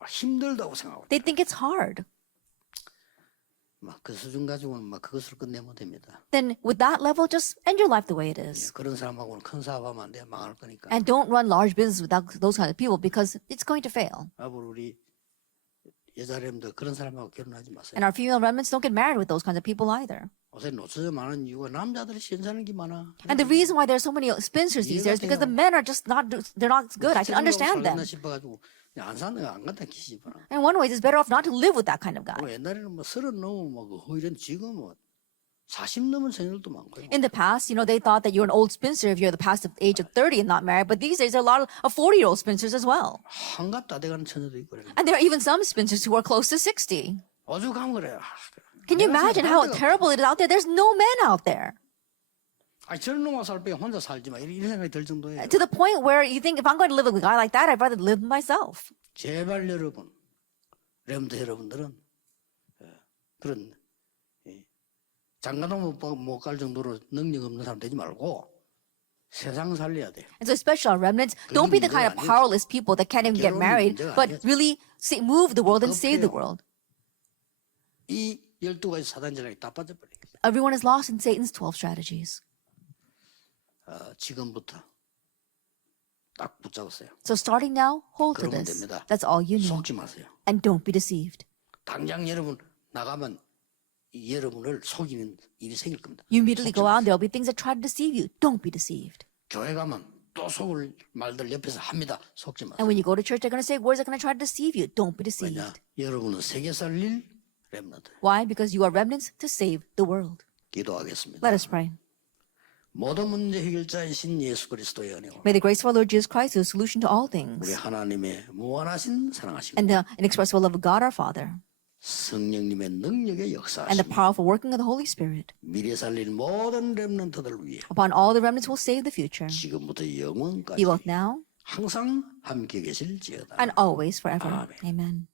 힘들다고 생각하고 They think it's hard. 그 수준 가지고는 그것을 끝내면 됩니다. Then with that level, just end your life the way it is. 그런 사람하고는 큰 사업하면 안 돼. 망할 거니까. And don't run large business without those kind of people because it's going to fail. 앞으로 우리 여자렘들 그런 사람하고 결혼하지 마세요. And our female remnants don't get married with those kinds of people either. 요새 노처자 많은 이유가 남자들이 신사는 게 많아. And the reason why there's so many spinsters these days is because the men are just not, they're not good. I can understand them. 싶어가지고 안 사는 거 안 간다 기시구나. In one way, it's better off not to live with that kind of guy. 옛날에는 30 넘으면 이런 지금 40 넘은 생일도 많고요. In the past, they thought that you're an old spinster if you're the past age of 30 and not married. But these days, there are a lot of 40-year-old spinsters as well. 한갑 다 돼가는 처녀도 있고 그래. And there are even some spinsters who are close to 60. 오죽하면 그래. Can you imagine how terrible it is out there? There's no men out there. 아니 저런 놈과 살 빼 혼자 살지 마 이런 생각이 들 정도예요. To the point where you think, if I'm going to live with a guy like that, I'd rather live myself. 제발 여러분, 렘드 여러분들은 그런 장가도 못 갈 정도로 능력 없는 사람 되지 말고 세상 살려야 돼. And so especially our remnants, don't be the kind of powerless people that can't even get married, but really move the world and save the world. 이 12가지 사단 전략이 다 빠져버려. Everyone is lost in Satan's 12 strategies. 지금부터 딱 붙잡으세요. So starting now, hold to 그러면 this. 됩니다. That's all you need. 속지 마세요. And don't be deceived. 당장 여러분 나가면 여러분을 속이는 일이 생길 겁니다. You immediately go out and there'll be things that try to deceive you. Don't be deceived. 교회 가면 또 속을 말들 옆에서 합니다. 속지 마세요. And when you go to church, they're going to say words that are going to try to deceive you. Don't be deceived. 왜냐? 여러분은 세계 살릴 렘넌트. Why? Because you are remnants to save the world. 기도하겠습니다. Let us pray. 모든 문제 해결자이신 예수 그리스도의 은혜와 May the grace of our Lord Jesus Christ, who is the solution to all 우리 things, 하나님의 무한하신 사랑하심 and the inexpressible love of God our Father, 성령님의 능력의 and the 역사하심 powerful working of the Holy Spirit, 미래 살릴 모든 렘넌트들을 위해 upon all the remnants who will save the future, 지금부터 영원까지 be both now 항상 함께 계실지어다. and always forever. Amen. Amen.